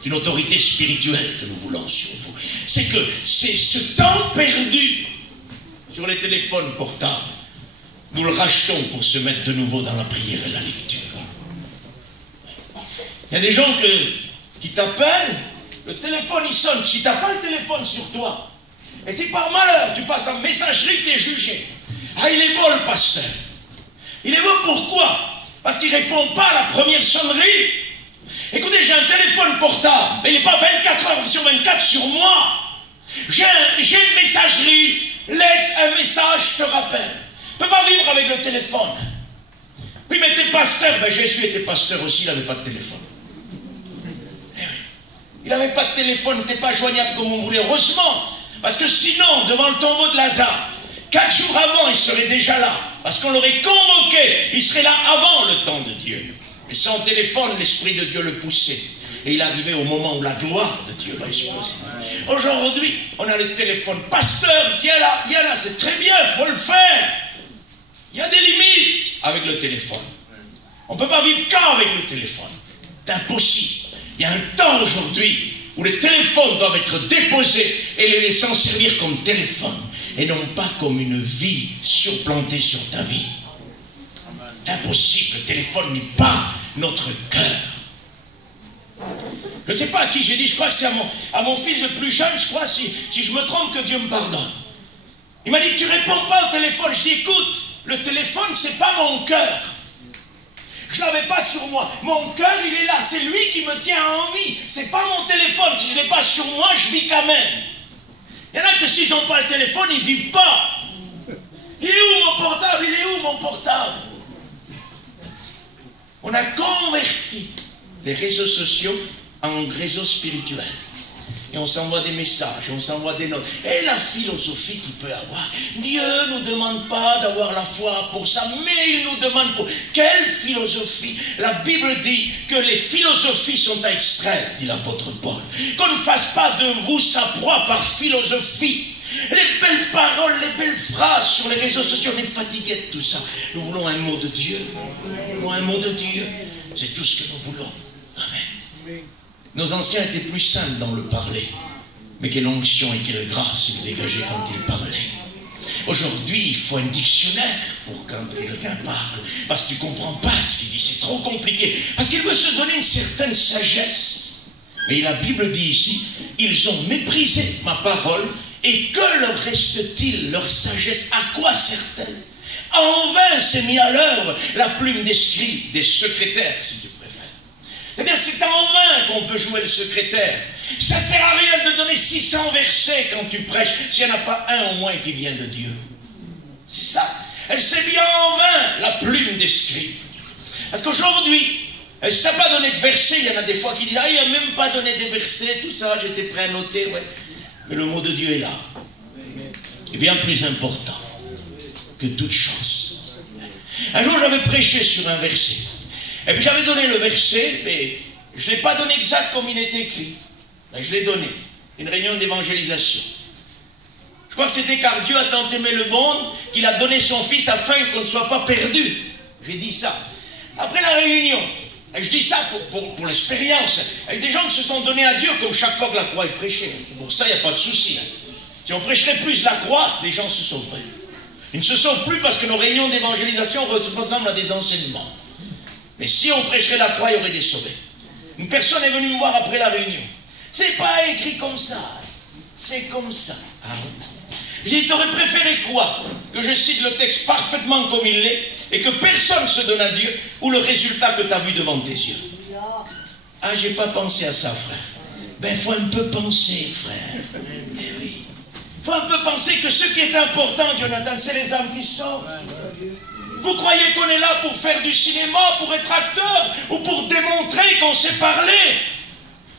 C'est une autorité spirituelle que nous voulons sur vous. C'est que c'est ce temps perdu sur les téléphones portables. Nous le rachetons pour se mettre de nouveau dans la prière et la lecture. Il y a des gens qui t'appellent, le téléphone il sonne, si tu n'as pas le téléphone sur toi, et si par malheur tu passes en messagerie, tu es jugé. Ah, il est beau le pasteur. Il est beau pourquoi? Parce qu'il ne répond pas à la première sonnerie. Écoutez, j'ai un téléphone portable, mais il n'est pas 24 heures sur 24 sur moi. J'ai une messagerie, laisse un message, je te rappelle. Je ne peux pas vivre avec le téléphone. Oui, mais t'es pasteur. Ben, Jésus était pasteur aussi, il n'avait pas de téléphone. Il n'avait pas de téléphone, il n'était pas joignable comme on voulait. Heureusement, parce que sinon, devant le tombeau de Lazare, 4 jours avant, il serait déjà là. Parce qu'on l'aurait convoqué, il serait là avant le temps de Dieu. Mais sans téléphone, l'Esprit de Dieu le poussait. Et il arrivait au moment où la gloire de Dieu va exploser. Aujourd'hui, on a le téléphone. Pasteur, viens là, c'est très bien, il faut le faire. Il y a des limites avec le téléphone. On ne peut pas vivre qu'avec le téléphone. C'est impossible. Il y a un temps aujourd'hui où les téléphones doivent être déposés et les laissant servir comme téléphone et non pas comme une vie surplantée sur ta vie. C'est impossible. Le téléphone n'est pas notre cœur. Je ne sais pas à qui j'ai dit, je crois que c'est à mon fils le plus jeune, je crois, si je me trompe, que Dieu me pardonne. Il m'a dit, tu ne réponds pas au téléphone. Je dis, écoute, le téléphone, c'est pas mon cœur. Je ne l'avais pas sur moi. Mon cœur, il est là. C'est lui qui me tient en vie. Ce n'est pas mon téléphone. Si je ne l'ai pas sur moi, je vis quand même. Il y en a que s'ils n'ont pas le téléphone, ils ne vivent pas. Il est où mon portable? Il est où mon portable? On a converti les réseaux sociaux en réseaux spirituels. Et on s'envoie des messages, on s'envoie des notes. Et la philosophie qu'il peut avoir. Dieu ne nous demande pas d'avoir la foi pour ça, mais il nous demande pour... Quelle philosophie? La Bible dit que les philosophies sont à extraire, dit l'apôtre Paul. Qu'on ne fasse pas de vous sa proie par philosophie. Les belles paroles, les belles phrases sur les réseaux sociaux, on est fatigué de tout ça. Nous voulons un mot de Dieu. Nous voulons un mot de Dieu. C'est tout ce que nous voulons. Amen. Nos anciens étaient plus simples dans le parler, mais quelle onction et quelle grâce ils dégageaient quand ils parlaient. Aujourd'hui, il faut un dictionnaire pour quand quelqu'un parle, parce que tu ne comprends pas ce qu'il dit, c'est trop compliqué, parce qu'il veut se donner une certaine sagesse. Mais la Bible dit ici, ils ont méprisé ma parole, et que leur reste-t-il, leur sagesse, à quoi sert-elle? En vain s'est mis à l'œuvre la plume des scribes, des secrétaires, si tu préfères. C'est-à-dire, c'est en vain qu'on peut jouer le secrétaire. Ça ne sert à rien de donner 600 versets quand tu prêches, s'il n'y en a pas un au moins qui vient de Dieu. C'est ça. Elle s'est mis en vain la plume des scribes. Parce qu'aujourd'hui, si tu n'as pas donné de versets, il y en a des fois qui disent « Ah, il n'a même pas donné des versets, tout ça, j'étais prêt à noter. Ouais. » Mais le mot de Dieu est là. Et bien plus important que toute chose. Un jour, j'avais prêché sur un verset. Et puis j'avais donné le verset, mais je ne l'ai pas donné exact comme il était écrit. Ben, je l'ai donné. Une réunion d'évangélisation. Je crois que c'était car Dieu a tant aimé le monde qu'il a donné son Fils afin qu'on ne soit pas perdu. J'ai dit ça. Après la réunion, et je dis ça pour l'expérience, avec des gens qui se sont donnés à Dieu comme chaque fois que la croix est prêchée. Pour ça, il n'y a pas de souci. Si on prêcherait plus la croix, les gens se sauveraient. Ils ne se sauvent plus parce que nos réunions d'évangélisation ressemblent à des enseignements. Mais si on prêcherait la croix, il y aurait des sauvés. Une personne est venue me voir après la réunion. C'est pas écrit comme ça. C'est comme ça. Ah. J'ai dit, t'aurais préféré quoi? Que je cite le texte parfaitement comme il l'est et que personne se donne à Dieu, ou le résultat que tu as vu devant tes yeux? Ah, j'ai pas pensé à ça, frère. Ben, faut un peu penser, frère. Eh oui. Faut un peu penser que ce qui est important, Jonathan, c'est les âmes qui sortent. Vous croyez qu'on est là pour faire du cinéma, pour être acteur, ou pour démontrer qu'on sait parler?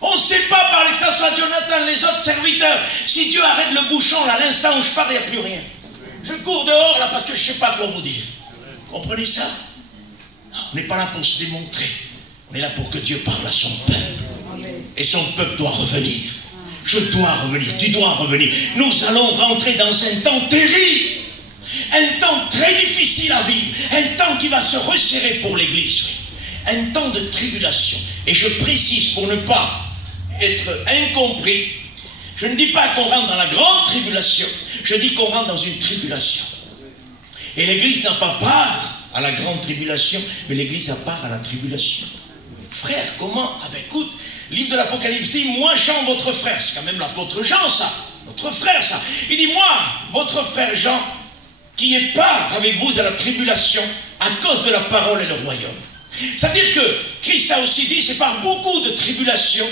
On ne sait pas parler, que ça soit Jonathan, les autres serviteurs. Si Dieu arrête le bouchon, là, à l'instant où je parle, il n'y a plus rien. Je cours dehors, là, parce que je ne sais pas quoi vous dire. Comprenez ça? Non, on n'est pas là pour se démontrer. On est là pour que Dieu parle à son peuple. Et son peuple doit revenir. Je dois revenir, tu dois revenir. Nous allons rentrer dans un temps terrible. Un temps très difficile à vivre. Un temps qui va se resserrer pour l'Église. Un temps de tribulation. Et je précise pour ne pas être incompris, je ne dis pas qu'on rentre dans la grande tribulation, je dis qu'on rentre dans une tribulation. Et l'Église n'a pas part à la grande tribulation, mais l'Église a part à la tribulation. Frère, comment? Ah ben écoute, livre de l'Apocalypse dit, moi Jean, votre frère, c'est quand même l'apôtre Jean ça, votre frère ça. Il dit, moi, votre frère Jean, qui est part avec vous à la tribulation à cause de la parole et le royaume. C'est-à-dire que Christ a aussi dit, c'est par beaucoup de tribulations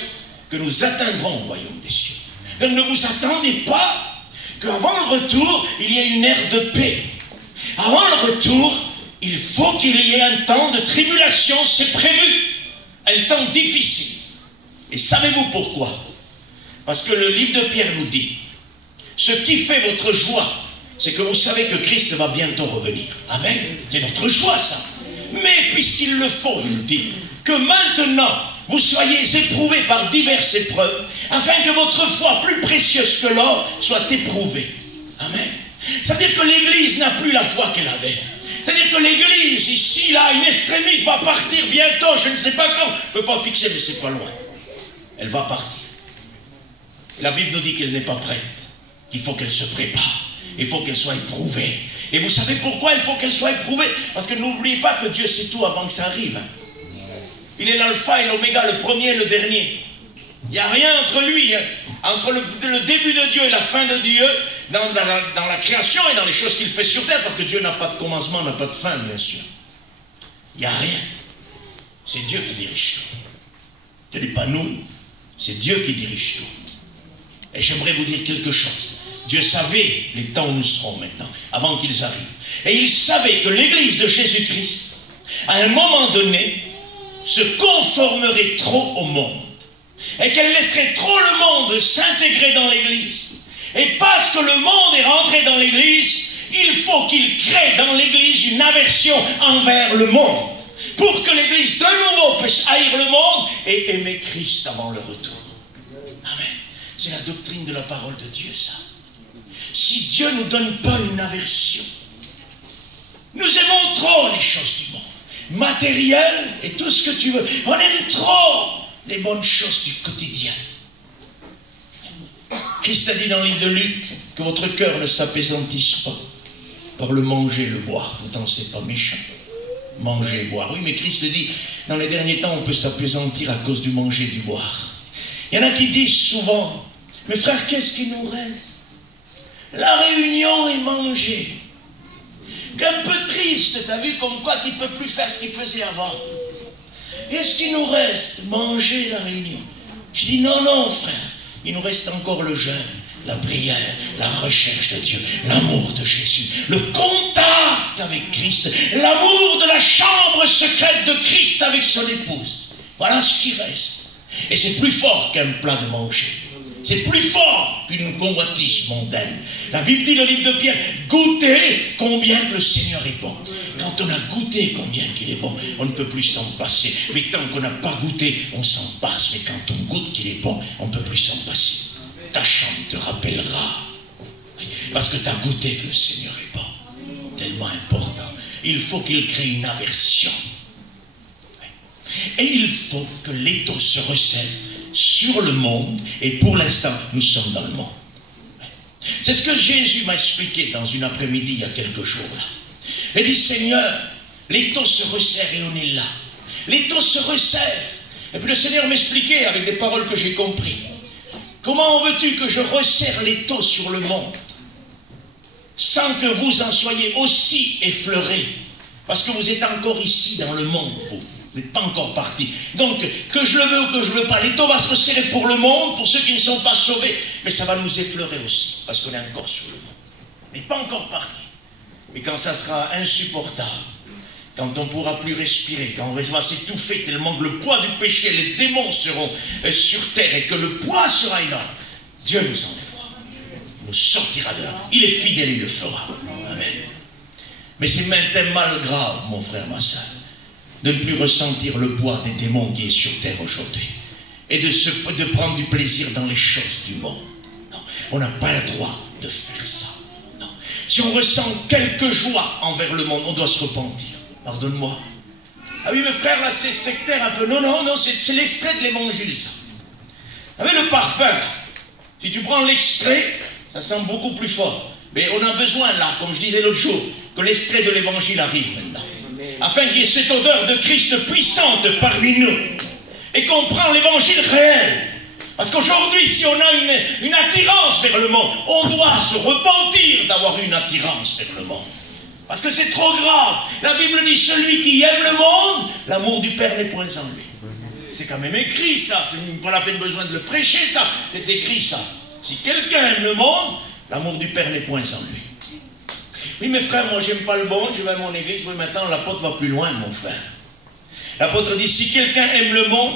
que nous atteindrons le royaume des cieux. Donc ne vous attendez pas qu'avant le retour, il y ait une ère de paix. Avant le retour, il faut qu'il y ait un temps de tribulation, c'est prévu. Un temps difficile. Et savez-vous pourquoi? Parce que le livre de Pierre nous dit, ce qui fait votre joie, c'est que vous savez que Christ va bientôt revenir. Amen. C'est notre joie ça. Mais puisqu'il le faut, il dit, que maintenant vous soyez éprouvés par diverses épreuves, afin que votre foi, plus précieuse que l'or, soit éprouvée. Amen. C'est-à-dire que l'Église n'a plus la foi qu'elle avait. C'est-à-dire que l'Église, ici, là, une extrémiste va partir bientôt, je ne sais pas quand, je ne peux pas fixer, mais c'est pas loin. Elle va partir. Et la Bible nous dit qu'elle n'est pas prête, qu'il faut qu'elle se prépare. Il faut qu'elle soit éprouvée. Et vous savez pourquoi il faut qu'elle soit éprouvée? Parce que n'oubliez pas que Dieu sait tout avant que ça arrive. Il est l'alpha et l'oméga, le premier et le dernier. Il n'y a rien entre lui, hein. Entre le début de Dieu et la fin de Dieu, dans la création et dans les choses qu'il fait sur terre, parce que Dieu n'a pas de commencement, n'a pas de fin, bien sûr. Il n'y a rien. C'est Dieu qui dirige tout. Ce n'est pas nous, c'est Dieu qui dirige tout. Et j'aimerais vous dire quelque chose. Dieu savait les temps où nous serons maintenant, avant qu'ils arrivent. Et il savait que l'Église de Jésus-Christ, à un moment donné, se conformerait trop au monde. Et qu'elle laisserait trop le monde s'intégrer dans l'Église. Et parce que le monde est rentré dans l'Église, il faut qu'il crée dans l'Église une aversion envers le monde. Pour que l'Église de nouveau puisse haïr le monde et aimer Christ avant le retour. Amen. C'est la doctrine de la parole de Dieu, ça. Si Dieu ne nous donne pas une aversion, nous aimons trop les choses du monde, matérielles et tout ce que tu veux. On aime trop les bonnes choses du quotidien. Christ a dit dans le livre de Luc que votre cœur ne s'apaisantisse pas par le manger et le boire. Pourtant, c'est pas méchant. Manger et boire. Oui, mais Christ dit, dans les derniers temps, on peut s'apaisantir à cause du manger et du boire. Il y en a qui disent souvent, mais frère, qu'est-ce qui nous reste? La réunion et manger. Un peu triste, t'as vu, comme quoi qu'il ne peut plus faire ce qu'il faisait avant. Qu'est-ce qui nous reste? Manger, la réunion. Je dis non, non, frère. Il nous reste encore le jeûne, la prière, la recherche de Dieu, l'amour de Jésus, le contact avec Christ, l'amour de la chambre secrète de Christ avec son épouse. Voilà ce qui reste. Et c'est plus fort qu'un plat de manger. C'est plus fort qu'une convoitise mondaine. La Bible dit, le livre de Pierre, goûtez combien que le Seigneur est bon. Quand on a goûté combien qu'il est bon, on ne peut plus s'en passer. Mais tant qu'on n'a pas goûté, on s'en passe. Mais quand on goûte qu'il est bon, on ne peut plus s'en passer. Ta chambre te rappellera. Parce que tu as goûté que le Seigneur est bon. Tellement important. Il faut qu'il crée une aversion. Et il faut que l'étau se recèle sur le monde. Et pour l'instant, nous sommes dans le monde. C'est ce que Jésus m'a expliqué dans une après-midi il y a quelques jours là. Il dit, Seigneur, l'étau se resserre et on est là. L'étau se resserre. Et puis le Seigneur m'expliquait avec des paroles que j'ai compris. Comment veux-tu que je resserre l'étau sur le monde sans que vous en soyez aussi effleurés? Parce que vous êtes encore ici dans le monde, vous. Vous n'êtes pas encore partis. Donc, que je le veux ou que je ne le veux pas, l'étau va se resserrer pour le monde, pour ceux qui ne sont pas sauvés. Mais ça va nous effleurer aussi, parce qu'on est encore sur le monde. On n'est pas encore partis. Mais quand ça sera insupportable, quand on ne pourra plus respirer, quand on va s'étouffer tellement que le poids du péché, les démons seront sur terre et que le poids sera énorme, Dieu nous enlèvera, nous sortira de là. Il est fidèle, il le fera. Amen. Mais c'est maintenant mal grave, mon frère, ma soeur, de ne plus ressentir le poids des démons qui est sur terre aujourd'hui et de prendre du plaisir dans les choses du monde. Non, on n'a pas le droit de faire ça. Si on ressent quelque joie envers le monde, on doit se repentir. Pardonne-moi. Ah oui, mes frères, là, c'est sectaire un peu. Non, non, non, c'est l'extrait de l'évangile, ça. Vous savez, le parfum, si tu prends l'extrait, ça sent beaucoup plus fort. Mais on a besoin, là, comme je disais l'autre jour, que l'extrait de l'évangile arrive maintenant. Afin qu'il y ait cette odeur de Christ puissante parmi nous. Et qu'on prend l'évangile réel. Parce qu'aujourd'hui, si on a une attirance vers le monde, on doit se repentir d'avoir une attirance vers le monde. Parce que c'est trop grave. La Bible dit, celui qui aime le monde, l'amour du Père n'est point en lui. C'est quand même écrit ça, c'est pas la peine besoin de le prêcher ça, c'est écrit ça. Si quelqu'un aime le monde, l'amour du Père n'est point en lui. Oui, mes frères, moi j'aime pas le monde, je vais à mon église, oui, maintenant l'apôtre va plus loin, mon frère. L'apôtre dit, si quelqu'un aime le monde,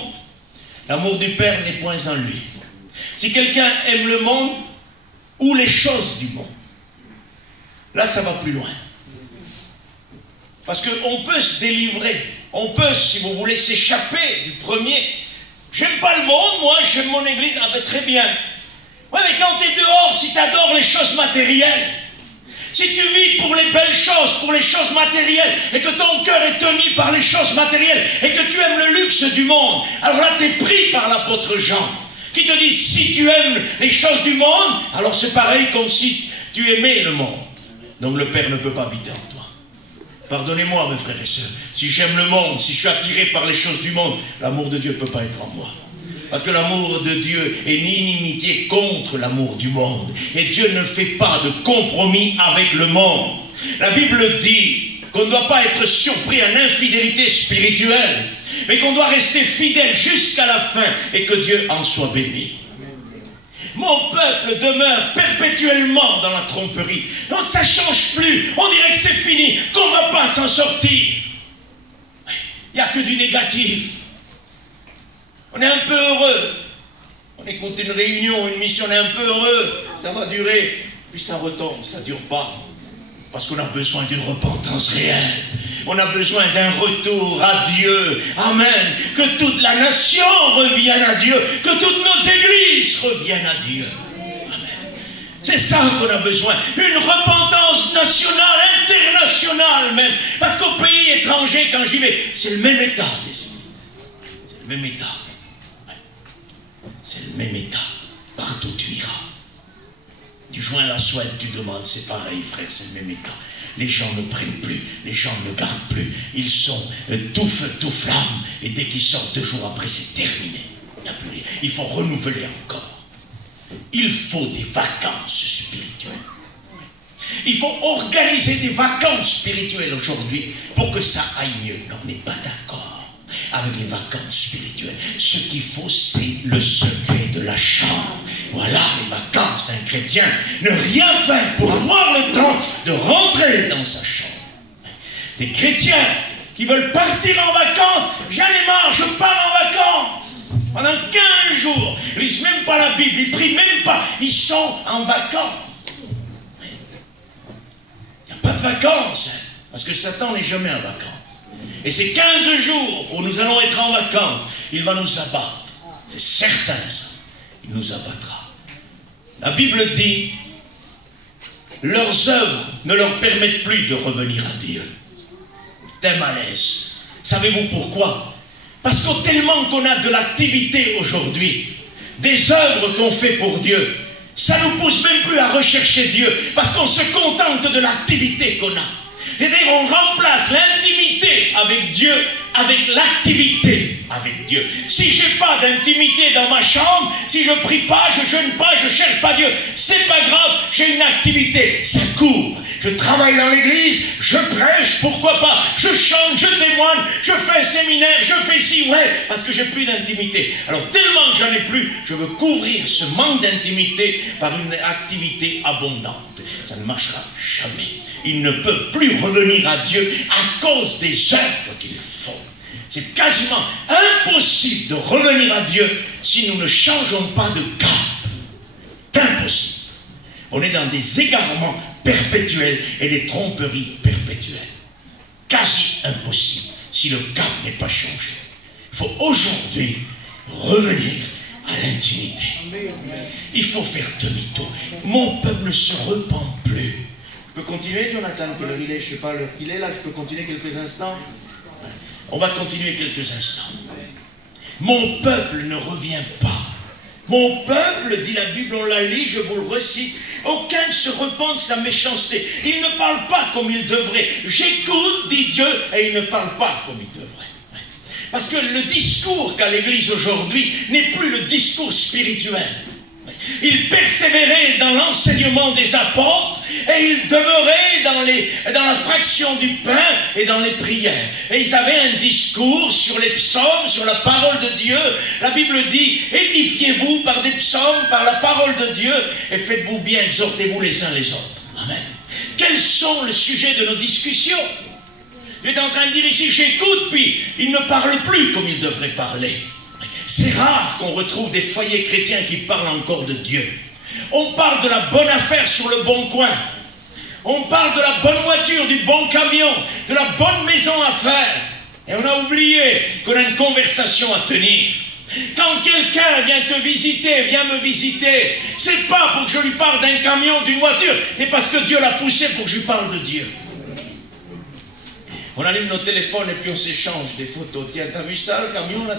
l'amour du Père n'est point en lui. Si quelqu'un aime le monde ou les choses du monde, là ça va plus loin. Parce qu'on peut se délivrer, on peut, si vous voulez, s'échapper du premier. J'aime pas le monde, moi, j'aime mon église, ah ben très bien. Ouais, mais quand tu es dehors, si tu adores les choses matérielles, si tu vis pour les belles choses, pour les choses matérielles, et que ton cœur est tenu par les choses matérielles, et que tu aimes le luxe du monde, alors là tu es pris par l'apôtre Jean, qui te dit, si tu aimes les choses du monde, alors c'est pareil comme si tu aimais le monde. Donc le Père ne peut pas habiter en toi. Pardonnez-moi, mes frères et sœurs, si j'aime le monde, si je suis attiré par les choses du monde, l'amour de Dieu ne peut pas être en moi. Parce que l'amour de Dieu est une inimitié contre l'amour du monde. Et Dieu ne fait pas de compromis avec le monde. La Bible dit qu'on ne doit pas être surpris en infidélité spirituelle, mais qu'on doit rester fidèle jusqu'à la fin et que Dieu en soit béni. Mon peuple demeure perpétuellement dans la tromperie. Non, ça ne change plus. On dirait que c'est fini, qu'on ne va pas s'en sortir. Il n'y a que du négatif. On est un peu heureux. On écoute une réunion, une mission, on est un peu heureux. Ça va durer. Puis ça retombe, ça ne dure pas. Parce qu'on a besoin d'une repentance réelle. On a besoin d'un retour à Dieu. Amen. Que toute la nation revienne à Dieu. Que toutes nos églises reviennent à Dieu. Amen. C'est ça qu'on a besoin. Une repentance nationale, internationale même. Parce qu'au pays étranger, quand j'y vais, c'est le même état. C'est le même état. c'est le même état. Partout tu iras. Du joint à la soie, tu demandes, c'est pareil, frère, c'est le même état. Les gens ne prennent plus, les gens ne gardent plus. Ils sont tout feu, tout flamme. Et dès qu'ils sortent 2 jours après, c'est terminé. Il n'y a plus rien. Il faut renouveler encore. Il faut des vacances spirituelles. Il faut organiser des vacances spirituelles aujourd'hui pour que ça aille mieux. Non, on n'est pas d'accord avec les vacances spirituelles. Ce qu'il faut, c'est le secret de la chambre. Voilà les vacances d'un chrétien. Ne rien faire pour avoir le temps de rentrer dans sa chambre. Des chrétiens qui veulent partir en vacances, j'en ai marre, je pars en vacances. Pendant 15 jours, ils ne lisent même pas la Bible, ils ne prient même pas, ils sont en vacances. Il n'y a pas de vacances, hein, parce que Satan n'est jamais en vacances. Et ces 15 jours où nous allons être en vacances, il va nous abattre. C'est certain ça. Il nous abattra. La Bible dit, leurs œuvres ne leur permettent plus de revenir à Dieu. C'est un malaise. Savez-vous pourquoi? Parce que tellement qu'on a de l'activité aujourd'hui, des œuvres qu'on fait pour Dieu, ça ne nous pousse même plus à rechercher Dieu, parce qu'on se contente de l'activité qu'on a. C'est-à-dire on remplace l'intimité avec Dieu avec l'activité avec Dieu. Si je n'ai pas d'intimité dans ma chambre, si je ne prie pas, je ne jeûne pas, je ne cherche pas Dieu, c'est pas grave, j'ai une activité, ça court. Je travaille dans l'église, je prêche, pourquoi pas, je chante, je témoigne, je fais un séminaire, je fais ci, ouais, parce que j'ai plus d'intimité. Alors tellement que j'en ai plus, je veux couvrir ce manque d'intimité par une activité abondante. Ça ne marchera jamais. Ils ne peuvent plus revenir à Dieu à cause des œuvres qu'ils font. C'est quasiment impossible de revenir à Dieu si nous ne changeons pas de cap. C'est impossible. On est dans des égarements perpétuels et des tromperies perpétuelles. Quasi impossible si le cap n'est pas changé. Il faut aujourd'hui revenir à l'intimité. Il faut faire demi-tour. Mon peuple ne se repent plus. Je peux continuer, Jonathan, quelle heure il est? Je ne sais pas l'heure qu'il est là, je peux continuer quelques instants? On va continuer quelques instants. Mon peuple ne revient pas. Mon peuple, dit la Bible, on la lit, je vous le recite, aucun ne se repent de sa méchanceté. Il ne parle pas comme il devrait. J'écoute, dit Dieu, et il ne parle pas comme il devrait. Parce que le discours qu'a l'Église aujourd'hui n'est plus le discours spirituel. Il persévérait dans l'enseignement des apôtres et il demeurait dans la fraction du pain et dans les prières. Et ils avaient un discours sur les psaumes, sur la parole de Dieu. La Bible dit, édifiez-vous par des psaumes, par la parole de Dieu et faites-vous bien, exhortez-vous les uns les autres. Amen. Quels sont les sujets de nos discussions? Il est en train de dire ici, j'écoute, puis il ne parle plus comme il devrait parler. C'est rare qu'on retrouve des foyers chrétiens qui parlent encore de Dieu. On parle de la bonne affaire sur le bon coin. On parle de la bonne voiture, du bon camion, de la bonne maison à faire. Et on a oublié qu'on a une conversation à tenir. Quand quelqu'un vient te visiter, vient me visiter, c'est pas pour que je lui parle d'un camion, d'une voiture, c'est parce que Dieu l'a poussé pour que je lui parle de Dieu. On allume nos téléphones et puis on s'échange des photos. Tiens, t'as vu ça, le camion là?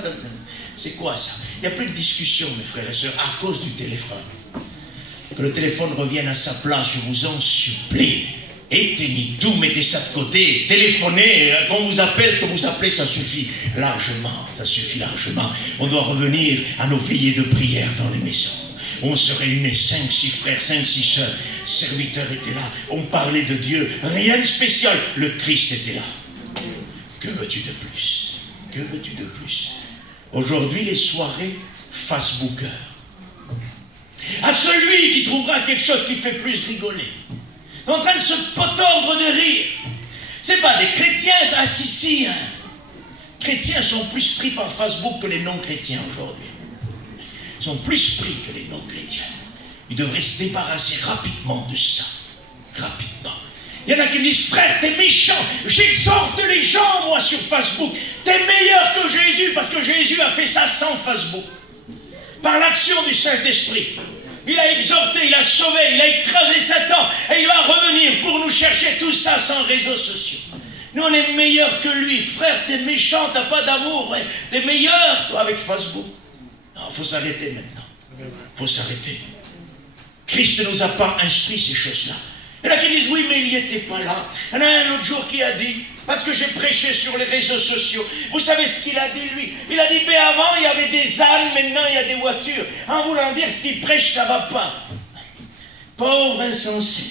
C'est quoi ça? Il n'y a plus de discussion, mes frères et sœurs, à cause du téléphone. Que le téléphone revienne à sa place, je vous en supplie. Éteignez tout, mettez ça de côté, téléphonez, qu'on vous appelle, que vous appelez, ça suffit largement. Ça suffit largement. On doit revenir à nos veillées de prière dans les maisons. On se réunait 5, 6 frères, 5, 6 sœurs. Les serviteurs étaient là. On parlait de Dieu. Rien de spécial. Le Christ était là. Que veux-tu de plus? Que veux-tu de plus? Aujourd'hui, les soirées Facebookers. À celui qui trouvera quelque chose qui fait plus rigoler. En train de se potordre de rire. C'est pas des chrétiens, ça, si, hein. Chrétiens sont plus pris par Facebook que les non-chrétiens aujourd'hui. Ils sont plus pris que les non-chrétiens. Ils devraient se débarrasser rapidement de ça. Rapidement. Il y en a qui me disent, frère, t'es méchant. J'exhorte les gens, moi, sur Facebook. T'es meilleur que Jésus, parce que Jésus a fait ça sans Facebook. Par l'action du Saint-Esprit. Il a exhorté, il a sauvé, il a écrasé Satan. Et il va revenir pour nous chercher tout ça sans réseaux sociaux. Nous, on est meilleurs que lui. Frère, t'es méchant, t'as pas d'amour. Ouais. T'es meilleur, toi, avec Facebook. Non, Il faut s'arrêter maintenant. Il faut s'arrêter. Christ ne nous a pas instruit ces choses-là. Il y en a qui disent, oui, mais il n'y était pas là. Il y en a un l'autre jour qui a dit, parce que j'ai prêché sur les réseaux sociaux, vous savez ce qu'il a dit, lui? Il a dit, mais avant, il y avait des ânes, maintenant, il y a des voitures. En voulant dire, ce qu'il prêche, ça ne va pas. Pauvre insensé.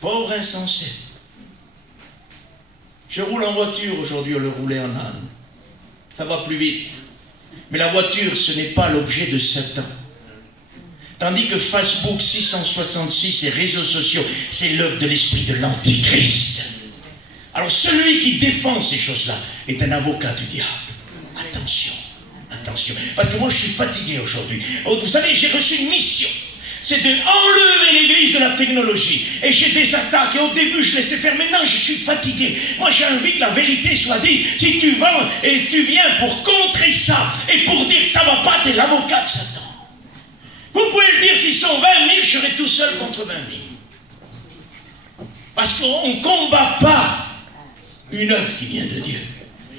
Pauvre insensé. Je roule en voiture aujourd'hui, au lieu de rouler en âne. Ça va plus vite. Mais la voiture, ce n'est pas l'objet de Satan. Tandis que Facebook 666 et réseaux sociaux, c'est l'œuvre de l'esprit de l'Antichrist. Alors celui qui défend ces choses-là est un avocat du diable. Attention, attention. Parce que moi je suis fatigué aujourd'hui. Vous savez, j'ai reçu une mission. C'est d'enlever l'église de la technologie. Et j'ai des attaques. Et au début, je laissais faire. Maintenant, je suis fatigué. Moi, j'ai envie que la vérité soit dite. Si tu vas et tu viens pour contrer ça et pour dire que ça ne va pas, tu es l'avocat de Satan. Vous pouvez le dire, s'ils sont 20 000, je serai tout seul contre 20 000. Parce qu'on ne combat pas une œuvre qui vient de Dieu.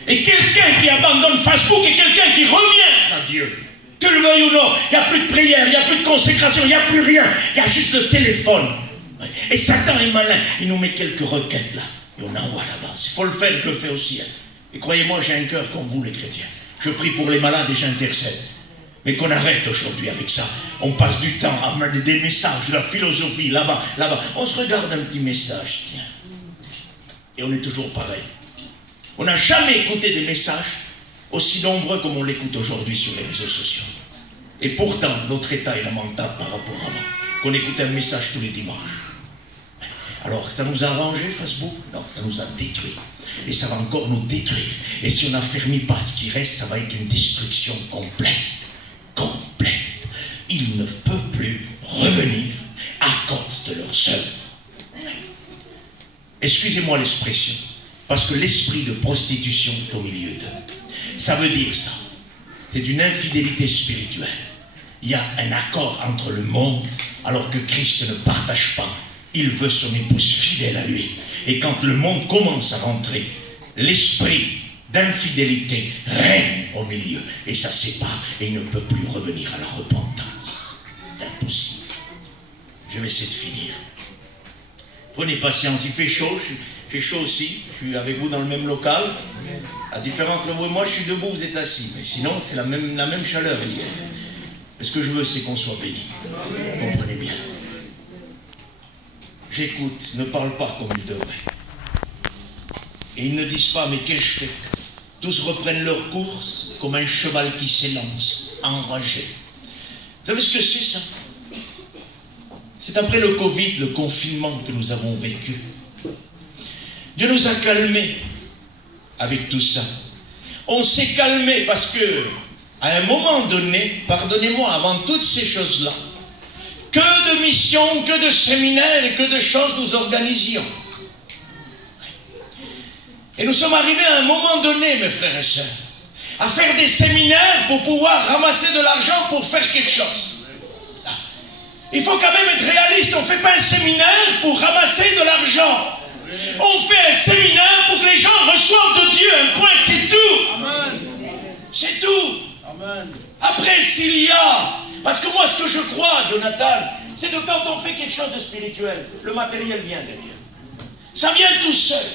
Et quelqu'un qui abandonne Facebook est quelqu'un qui revient à Dieu. Que le veuille ou non, il n'y a plus de prière, il n'y a plus de consécration, il n'y a plus rien. Il y a juste le téléphone. Et Satan est malin. Il nous met quelques requêtes là. Et on envoie là-bas. Il faut le faire, je le fais aussi. Et croyez-moi, j'ai un cœur comme vous les chrétiens. Je prie pour les malades et j'intercède. Mais qu'on arrête aujourd'hui avec ça. On passe du temps à mettre des messages, de la philosophie, là-bas, là-bas. On se regarde un petit message, tiens. Et on est toujours pareil. On n'a jamais écouté des messages aussi nombreux comme on l'écoute aujourd'hui sur les réseaux sociaux. Et pourtant, notre état est lamentable par rapport à avant. Qu'on écoute un message tous les dimanches. Alors, ça nous a arrangé, Facebook? Non, ça nous a détruit. Et ça va encore nous détruire. Et si on n'affermit pas ce qui reste, ça va être une destruction complète. Complète. Ils ne peuvent plus revenir à cause de leurs œuvres. Excusez-moi l'expression, parce que l'esprit de prostitution est au milieu d'eux. Ça veut dire ça. C'est une infidélité spirituelle. Il y a un accord entre le monde, alors que Christ ne partage pas. Il veut son épouse fidèle à lui. Et quand le monde commence à rentrer, l'esprit d'infidélité règne au milieu. Et ça sépare. Et il ne peut plus revenir à la repentance. C'est impossible. Je vais essayer de finir. Prenez patience. Il fait chaud. J'ai chaud aussi. Je suis avec vous dans le même local. À différents entre vous et moi, je suis debout, vous êtes assis. Mais sinon, c'est la même chaleur, Eliel. Mais ce que je veux, c'est qu'on soit béni. Comprenez bien. J'écoute, ne parle pas comme ils devraient. Et ils ne disent pas, mais qu'ai-je fait? Tous reprennent leur course comme un cheval qui s'élance, enragé. Vous savez ce que c'est, ça? C'est après le Covid, le confinement que nous avons vécu. Dieu nous a calmés avec tout ça. On s'est calmé parce que, à un moment donné, pardonnez-moi, avant toutes ces choses-là, que de missions, que de séminaires et que de choses nous organisions. Et nous sommes arrivés à un moment donné, mes frères et sœurs, à faire des séminaires pour pouvoir ramasser de l'argent pour faire quelque chose. Il faut quand même être réaliste. On ne fait pas un séminaire pour ramasser de l'argent. On fait un séminaire pour que les gens reçoivent de Dieu. Un point, c'est tout. Amen. C'est tout. Amen. Après, s'il y a... Parce que moi, ce que je crois, Jonathan, c'est que quand on fait quelque chose de spirituel, le matériel vient de Dieu. Ça vient tout seul.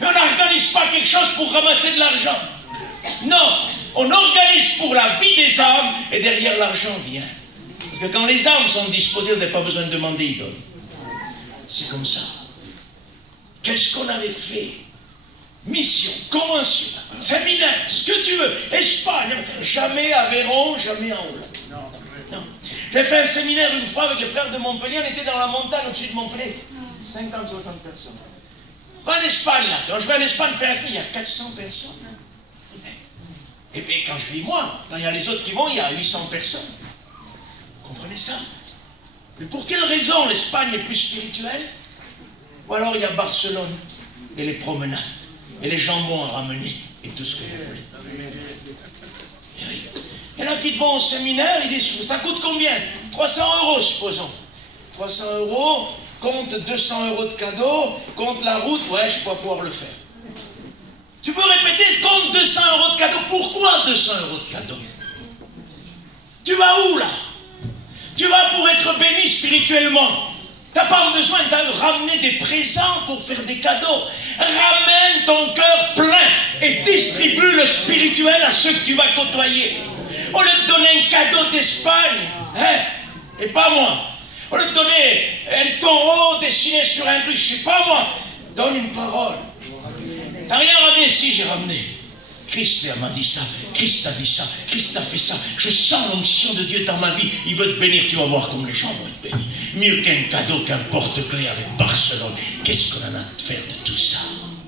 Mais on n'organise pas quelque chose pour ramasser de l'argent. Non, on organise pour la vie des âmes et derrière l'argent vient. Parce que quand les âmes sont disposées, vous n'avez pas besoin de demander, ils donnent. C'est comme ça. Qu'est-ce qu'on avait fait? Mission, convention, séminaire, ce que tu veux, Espagne, jamais à Véron, jamais en Hollande. Non. J'ai fait un séminaire une fois avec les frères de Montpellier, on était dans la montagne au-dessus de Montpellier. 50-60 personnes. En Espagne, là, quand je vais en Espagne faire un séminaire, il y a 400 personnes. Et puis quand je vis moi, quand il y a les autres qui vont, il y a 800 personnes. Vous comprenez ça? Mais pour quelle raison l'Espagne est plus spirituelle? Ou alors il y a Barcelone et les promenades et les jambons à ramener et tout ce que vous voulez. Il y en a qui vont au séminaire, ils disent, ça coûte combien? 300 €, supposons. 300 €, compte 200 € de cadeaux, compte la route, ouais, je ne vais pas pouvoir le faire. Tu peux répéter, compte 200 € de cadeaux. Pourquoi 200 € de cadeaux? Tu vas où là? Tu vas pour être béni spirituellement. Tu n'as pas besoin de ramener des présents pour faire des cadeaux. Ramène ton cœur plein et distribue le spirituel à ceux que tu vas côtoyer. Au lieu de donner un cadeau d'Espagne, hein, et pas moi. Au lieu de donner un taureau dessiné sur un truc, je sais pas moi, donne une parole. T'as rien ramené? Si, j'ai ramené. Christ m'a dit ça, Christ a dit ça, Christ a fait ça. Je sens l'onction de Dieu dans ma vie. Il veut te bénir, tu vas voir comme les gens vont être bénis. Mieux qu'un cadeau, qu'un porte-clés avec Barcelone. Qu'est-ce qu'on en a à faire de tout ça,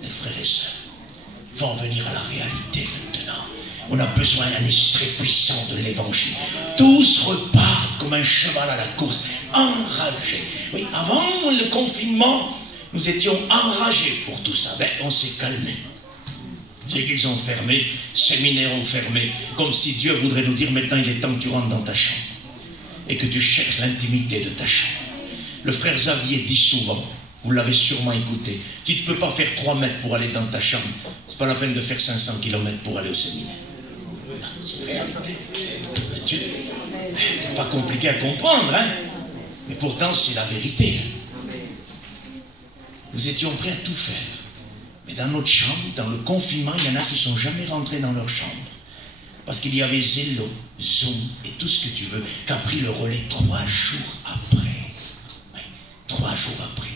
mes frères et sœurs? Il faut en venir à la réalité maintenant. On a besoin d'un esprit puissant de l'évangile. Tous repartent comme un cheval à la course, enragés. Oui, avant le confinement, nous étions enragés pour tout ça. Ben, on s'est calmé. Les églises ont fermé, séminaires ont fermé, comme si Dieu voudrait nous dire maintenant il est temps que tu rentres dans ta chambre et que tu cherches l'intimité de ta chambre. Le frère Xavier dit souvent, vous l'avez sûrement écouté, tu ne peux pas faire 3 mètres pour aller dans ta chambre, c'est pas la peine de faire 500 km pour aller au séminaire. C'est une réalité de Dieu. C'est pas compliqué à comprendre, hein? Mais pourtant c'est la vérité. Nous étions prêts à tout faire. Mais dans notre chambre, dans le confinement, il y en a qui ne sont jamais rentrés dans leur chambre. Parce qu'il y avait Zello, Zoom et tout ce que tu veux, qui a pris le relais 3 jours après. Oui, 3 jours après.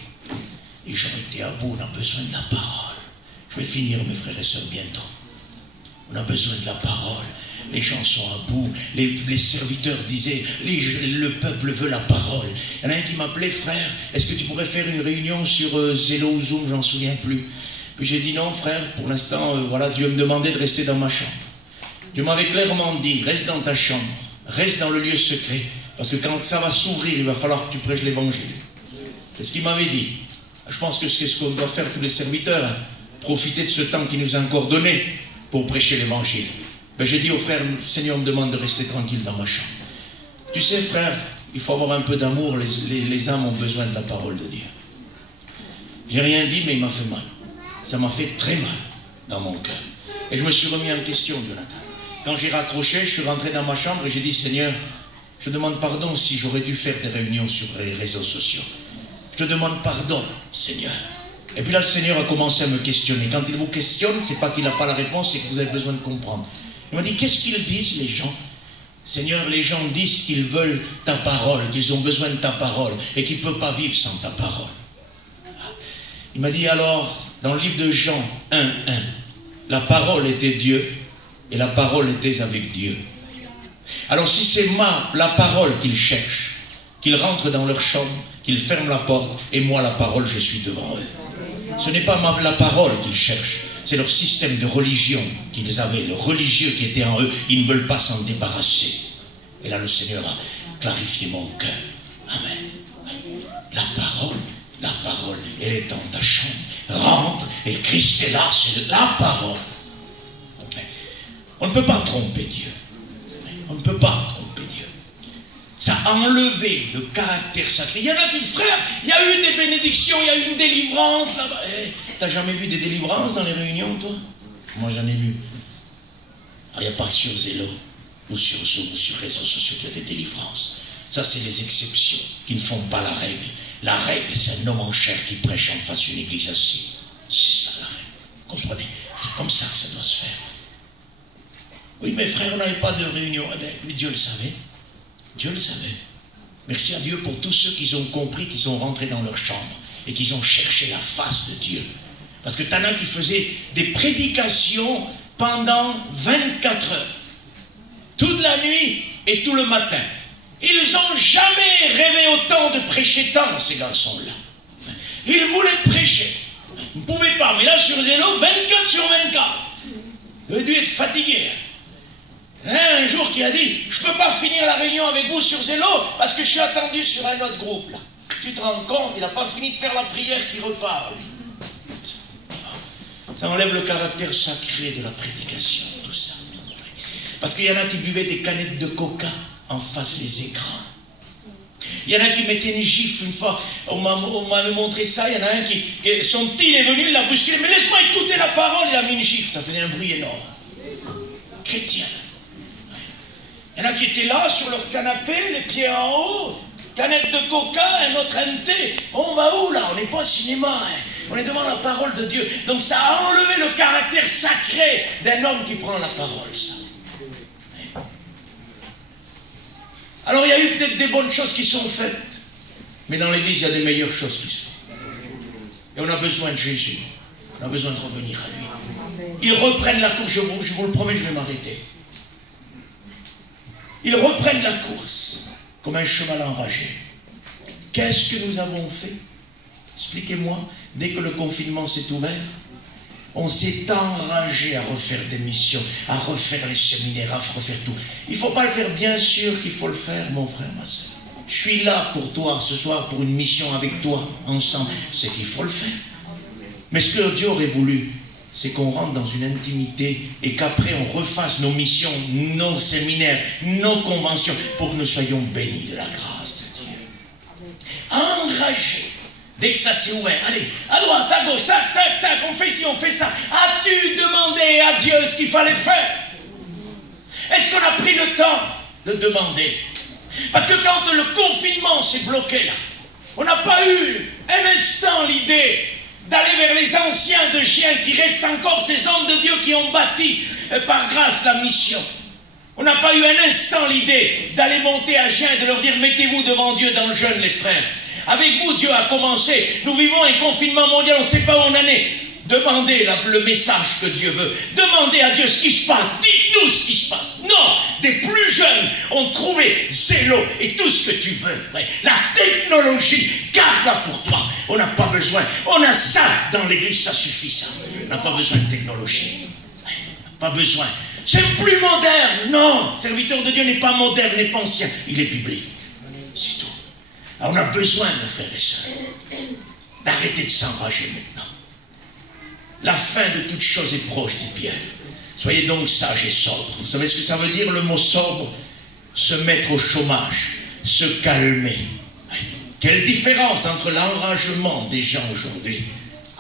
Les gens étaient à bout, on a besoin de la parole. Je vais finir, mes frères et sœurs, bientôt. On a besoin de la parole. Les gens sont à bout. Les serviteurs disaient, le peuple veut la parole. Il y en a un qui m'appelait, frère, est-ce que tu pourrais faire une réunion sur Zello ou Zoom? J'en souviens plus. Puis j'ai dit non frère, pour l'instant, voilà, Dieu me demandait de rester dans ma chambre. Dieu m'avait clairement dit, reste dans ta chambre, reste dans le lieu secret, parce que quand ça va s'ouvrir, il va falloir que tu prêches l'évangile. C'est ce qu'il m'avait dit. Je pense que c'est ce qu'on doit faire tous les serviteurs, hein. Profiter de ce temps qu'il nous a encore donné pour prêcher l'évangile. Ben, j'ai dit au frère, le Seigneur me demande de rester tranquille dans ma chambre. Tu sais frère, il faut avoir un peu d'amour, les âmes ont besoin de la parole de Dieu. J'ai rien dit, mais il m'a fait mal. Ça m'a fait très mal dans mon cœur. Et je me suis remis en question, Jonathan. Quand j'ai raccroché, je suis rentré dans ma chambre et j'ai dit, Seigneur, je demande pardon si j'aurais dû faire des réunions sur les réseaux sociaux. Je demande pardon, Seigneur. Et puis là, le Seigneur a commencé à me questionner. Quand il vous questionne, c'est pas qu'il n'a pas la réponse, c'est que vous avez besoin de comprendre. Il m'a dit, qu'est-ce qu'ils disent, les gens? Seigneur, les gens disent qu'ils veulent ta parole, qu'ils ont besoin de ta parole et qu'ils ne peuvent pas vivre sans ta parole. Il m'a dit alors, dans le livre de Jean 1:1, la parole était Dieu et la parole était avec Dieu. Alors si c'est la parole qu'ils cherchent, qu'ils rentrent dans leur chambre, qu'ils ferment la porte et moi la parole je suis devant eux. Ce n'est pas la parole qu'ils cherchent, c'est leur système de religion qu'ils avaient, le religieux qui était en eux, ils ne veulent pas s'en débarrasser. Et là le Seigneur a clarifié mon cœur. Amen. La parole, elle est dans ta chambre. Rentre, et Christ est là, c'est la parole. On ne peut pas tromper Dieu. On ne peut pas tromper Dieu. Ça a enlevé le caractère sacré. Il y en a qui, frère, il y a eu des bénédictions, il y a eu une délivrance là-bas. T'as jamais vu des délivrances dans les réunions, toi? Moi, j'en ai vu. Il n'y a pas sur Zello ou sur Zoom ou sur réseaux sociaux qu'il y a des délivrances. Ça, c'est les exceptions qui ne font pas la règle. La règle, c'est un homme en chair qui prêche en face d'une église assise. C'est ça la règle. Comprenez? C'est comme ça que ça doit se faire. Oui, mais frère, on n'avait pas de réunion. Eh bien, Dieu le savait. Dieu le savait. Merci à Dieu pour tous ceux qui ont compris, qui sont rentrés dans leur chambre et qui ont cherché la face de Dieu. Parce que t'en as qui faisaient des prédications pendant 24 heures. Toute la nuit et tout le matin. Ils n'ont jamais rêvé autant de prêcher tant, ces garçons-là. Ils voulaient prêcher. Ils ne pouvaient pas, mais là, sur Zello, 24 sur 24. Ils ont dû être fatigués. Un jour qui a dit, je ne peux pas finir la réunion avec vous sur Zello parce que je suis attendu sur un autre groupe. Là. Tu te rends compte, il n'a pas fini de faire la prière qui repart. Ça enlève le caractère sacré de la prédication, tout ça. Parce qu'il y en a qui buvaient des canettes de coca en face des écrans. Il y en a qui mettaient une gifle une fois. On m'avait montré ça. Il y en a un qui son petit, il est venu, il l'a bousculé. Mais laisse-moi écouter la parole. Il a mis une gifle. Ça faisait un bruit énorme. Chrétien. Il y en a qui étaient là sur leur canapé, les pieds en haut, canette de coca, un autre MT. On va où là? On n'est pas au cinéma, hein. On est devant la parole de Dieu. Donc ça a enlevé le caractère sacré d'un homme qui prend la parole, ça. Alors il y a eu peut-être des bonnes choses qui sont faites, mais dans l'église il y a des meilleures choses qui se font. Et on a besoin de Jésus. On a besoin de revenir à lui. Ils reprennent la course, je vous le promets, je vais m'arrêter. Ils reprennent la course comme un cheval enragé. Qu'est-ce que nous avons fait? Expliquez-moi. Dès que le confinement s'est ouvert, on s'est enragé à refaire des missions, à refaire les séminaires, à refaire tout. Il ne faut pas le faire, bien sûr qu'il faut le faire, mon frère, ma soeur. Je suis là pour toi ce soir, pour une mission avec toi, ensemble. C'est qu'il faut le faire. Mais ce que Dieu aurait voulu, c'est qu'on rentre dans une intimité et qu'après on refasse nos missions, nos séminaires, nos conventions, pour que nous soyons bénis de la grâce de Dieu. Enragés. Dès que ça s'est ouvert, allez, à droite, à gauche, tac, tac, tac, on fait ci, on fait ça. As-tu demandé à Dieu ce qu'il fallait faire? Est-ce qu'on a pris le temps de demander? Parce que quand le confinement s'est bloqué là, on n'a pas eu un instant l'idée d'aller vers les anciens de Gien qui restent encore ces hommes de Dieu qui ont bâti par grâce la mission. On n'a pas eu un instant l'idée d'aller monter à Gien et de leur dire mettez-vous devant Dieu dans le jeûne les frères. Avec vous, Dieu a commencé. Nous vivons un confinement mondial, on ne sait pas où on en est. Demandez le message que Dieu veut. Demandez à Dieu ce qui se passe. Dites-nous ce qui se passe. Non, des plus jeunes ont trouvé Zélo et tout ce que tu veux. La technologie, garde-la pour toi. On n'a pas besoin. On a ça dans l'église, ça suffit ça. On n'a pas besoin de technologie. Pas besoin. C'est plus moderne. Non, serviteur de Dieu n'est pas moderne, n'est pas ancien. Il est biblique. C'est tout. Alors on a besoin, mes frères et sœurs, d'arrêter de s'enrager maintenant. La fin de toute chose est proche, dit Pierre. Soyez donc sages et sobres. Vous savez ce que ça veut dire le mot sobre? Se mettre au chômage, se calmer. Quelle différence entre l'enragement des gens aujourd'hui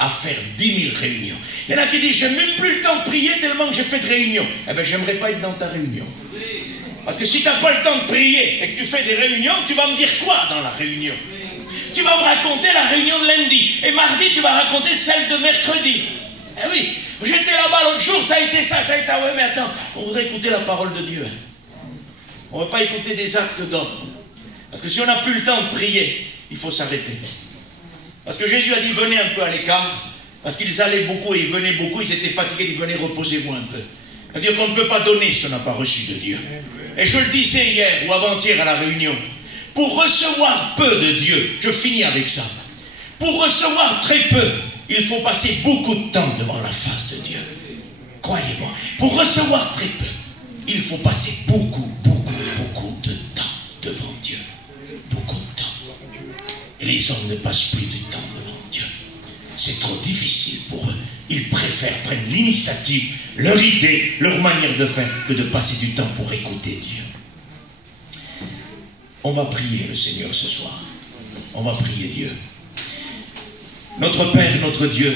à faire 10 000 réunions. Il y en a qui disent, j'ai même plus le temps de prier tellement que j'ai fait de réunions. Eh bien, j'aimerais pas être dans ta réunion. Parce que si tu n'as pas le temps de prier et que tu fais des réunions, tu vas me dire quoi dans la réunion? Tu vas me raconter la réunion de lundi. Et mardi, tu vas raconter celle de mercredi. Eh oui, j'étais là-bas l'autre jour, ça a été ça, ça a été... Ah ouais, mais attends, on voudrait écouter la parole de Dieu. On ne veut pas écouter des actes d'homme. Parce que si on n'a plus le temps de prier, il faut s'arrêter. Parce que Jésus a dit, venez un peu à l'écart. Parce qu'ils allaient beaucoup et ils venaient beaucoup, ils étaient fatigués, ils venaient, reposez-vous un peu. C'est-à-dire qu'on ne peut pas donner si on n'a pas reçu de Dieu. Et je le disais hier ou avant-hier à la réunion, pour recevoir peu de Dieu, je finis avec ça, pour recevoir très peu, il faut passer beaucoup de temps devant la face de Dieu. Croyez-moi, pour recevoir très peu, il faut passer beaucoup de temps devant Dieu. Beaucoup de temps. Et les hommes ne passent plus de temps devant Dieu. C'est trop difficile pour eux. Ils préfèrent prendre l'initiative, leur idée, leur manière de faire, que de passer du temps pour écouter Dieu. On va prier le Seigneur ce soir. On va prier Dieu. Notre Père, notre Dieu,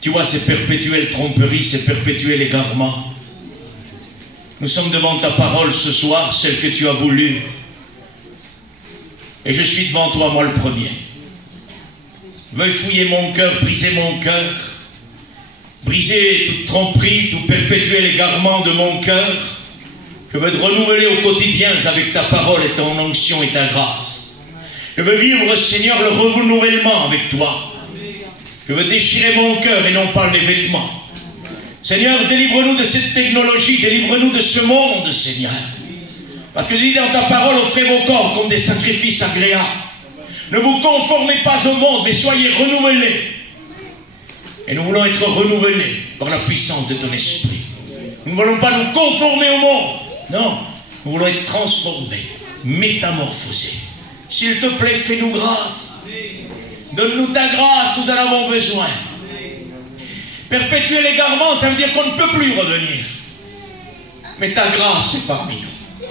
tu vois ces perpétuelles tromperies, ces perpétuels égarements. Nous sommes devant ta parole ce soir, celle que tu as voulu. Et je suis devant toi, moi le premier. Veuille fouiller mon cœur, briser mon cœur, briser toute tromperie, tout perpétuel égarement de mon cœur. Je veux te renouveler au quotidien avec ta parole et ton onction et ta grâce. Je veux vivre, Seigneur, le renouvellement avec toi. Je veux déchirer mon cœur et non pas les vêtements. Seigneur, délivre-nous de cette technologie, délivre-nous de ce monde, Seigneur. Parce que tu dis dans ta parole, offrez vos corps comme des sacrifices agréables. Ne vous conformez pas au monde, mais soyez renouvelés. Et nous voulons être renouvelés par la puissance de ton esprit. Nous ne voulons pas nous conformer au monde. Non, nous voulons être transformés, métamorphosés. S'il te plaît, fais-nous grâce. Donne-nous ta grâce, nous en avons besoin. Perpétuer l'égarement, ça veut dire qu'on ne peut plus revenir. Mais ta grâce est parmi nous.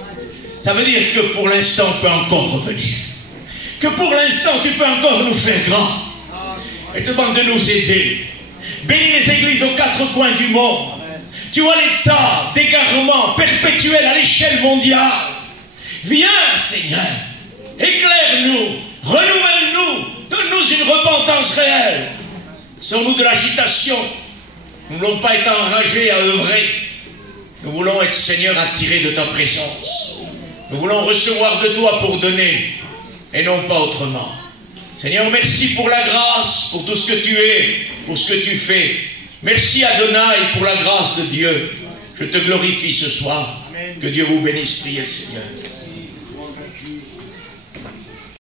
Ça veut dire que pour l'instant, on peut encore revenir. Que pour l'instant, tu peux encore nous faire grâce. Et te demande de nous aider. Bénis les églises aux quatre coins du monde. Tu vois l'état d'égarement perpétuel à l'échelle mondiale. Viens, Seigneur, éclaire-nous, renouvelle-nous, donne-nous une repentance réelle. Sors-nous de l'agitation. Nous ne voulons pas être enragés à œuvrer. Nous voulons être, Seigneur, attirés de ta présence. Nous voulons recevoir de toi pour donner et non pas autrement. Seigneur, merci pour la grâce, pour tout ce que tu es, pour ce que tu fais. Merci Adonai pour la grâce de Dieu. Je te glorifie ce soir. Que Dieu vous bénisse, priez le Seigneur.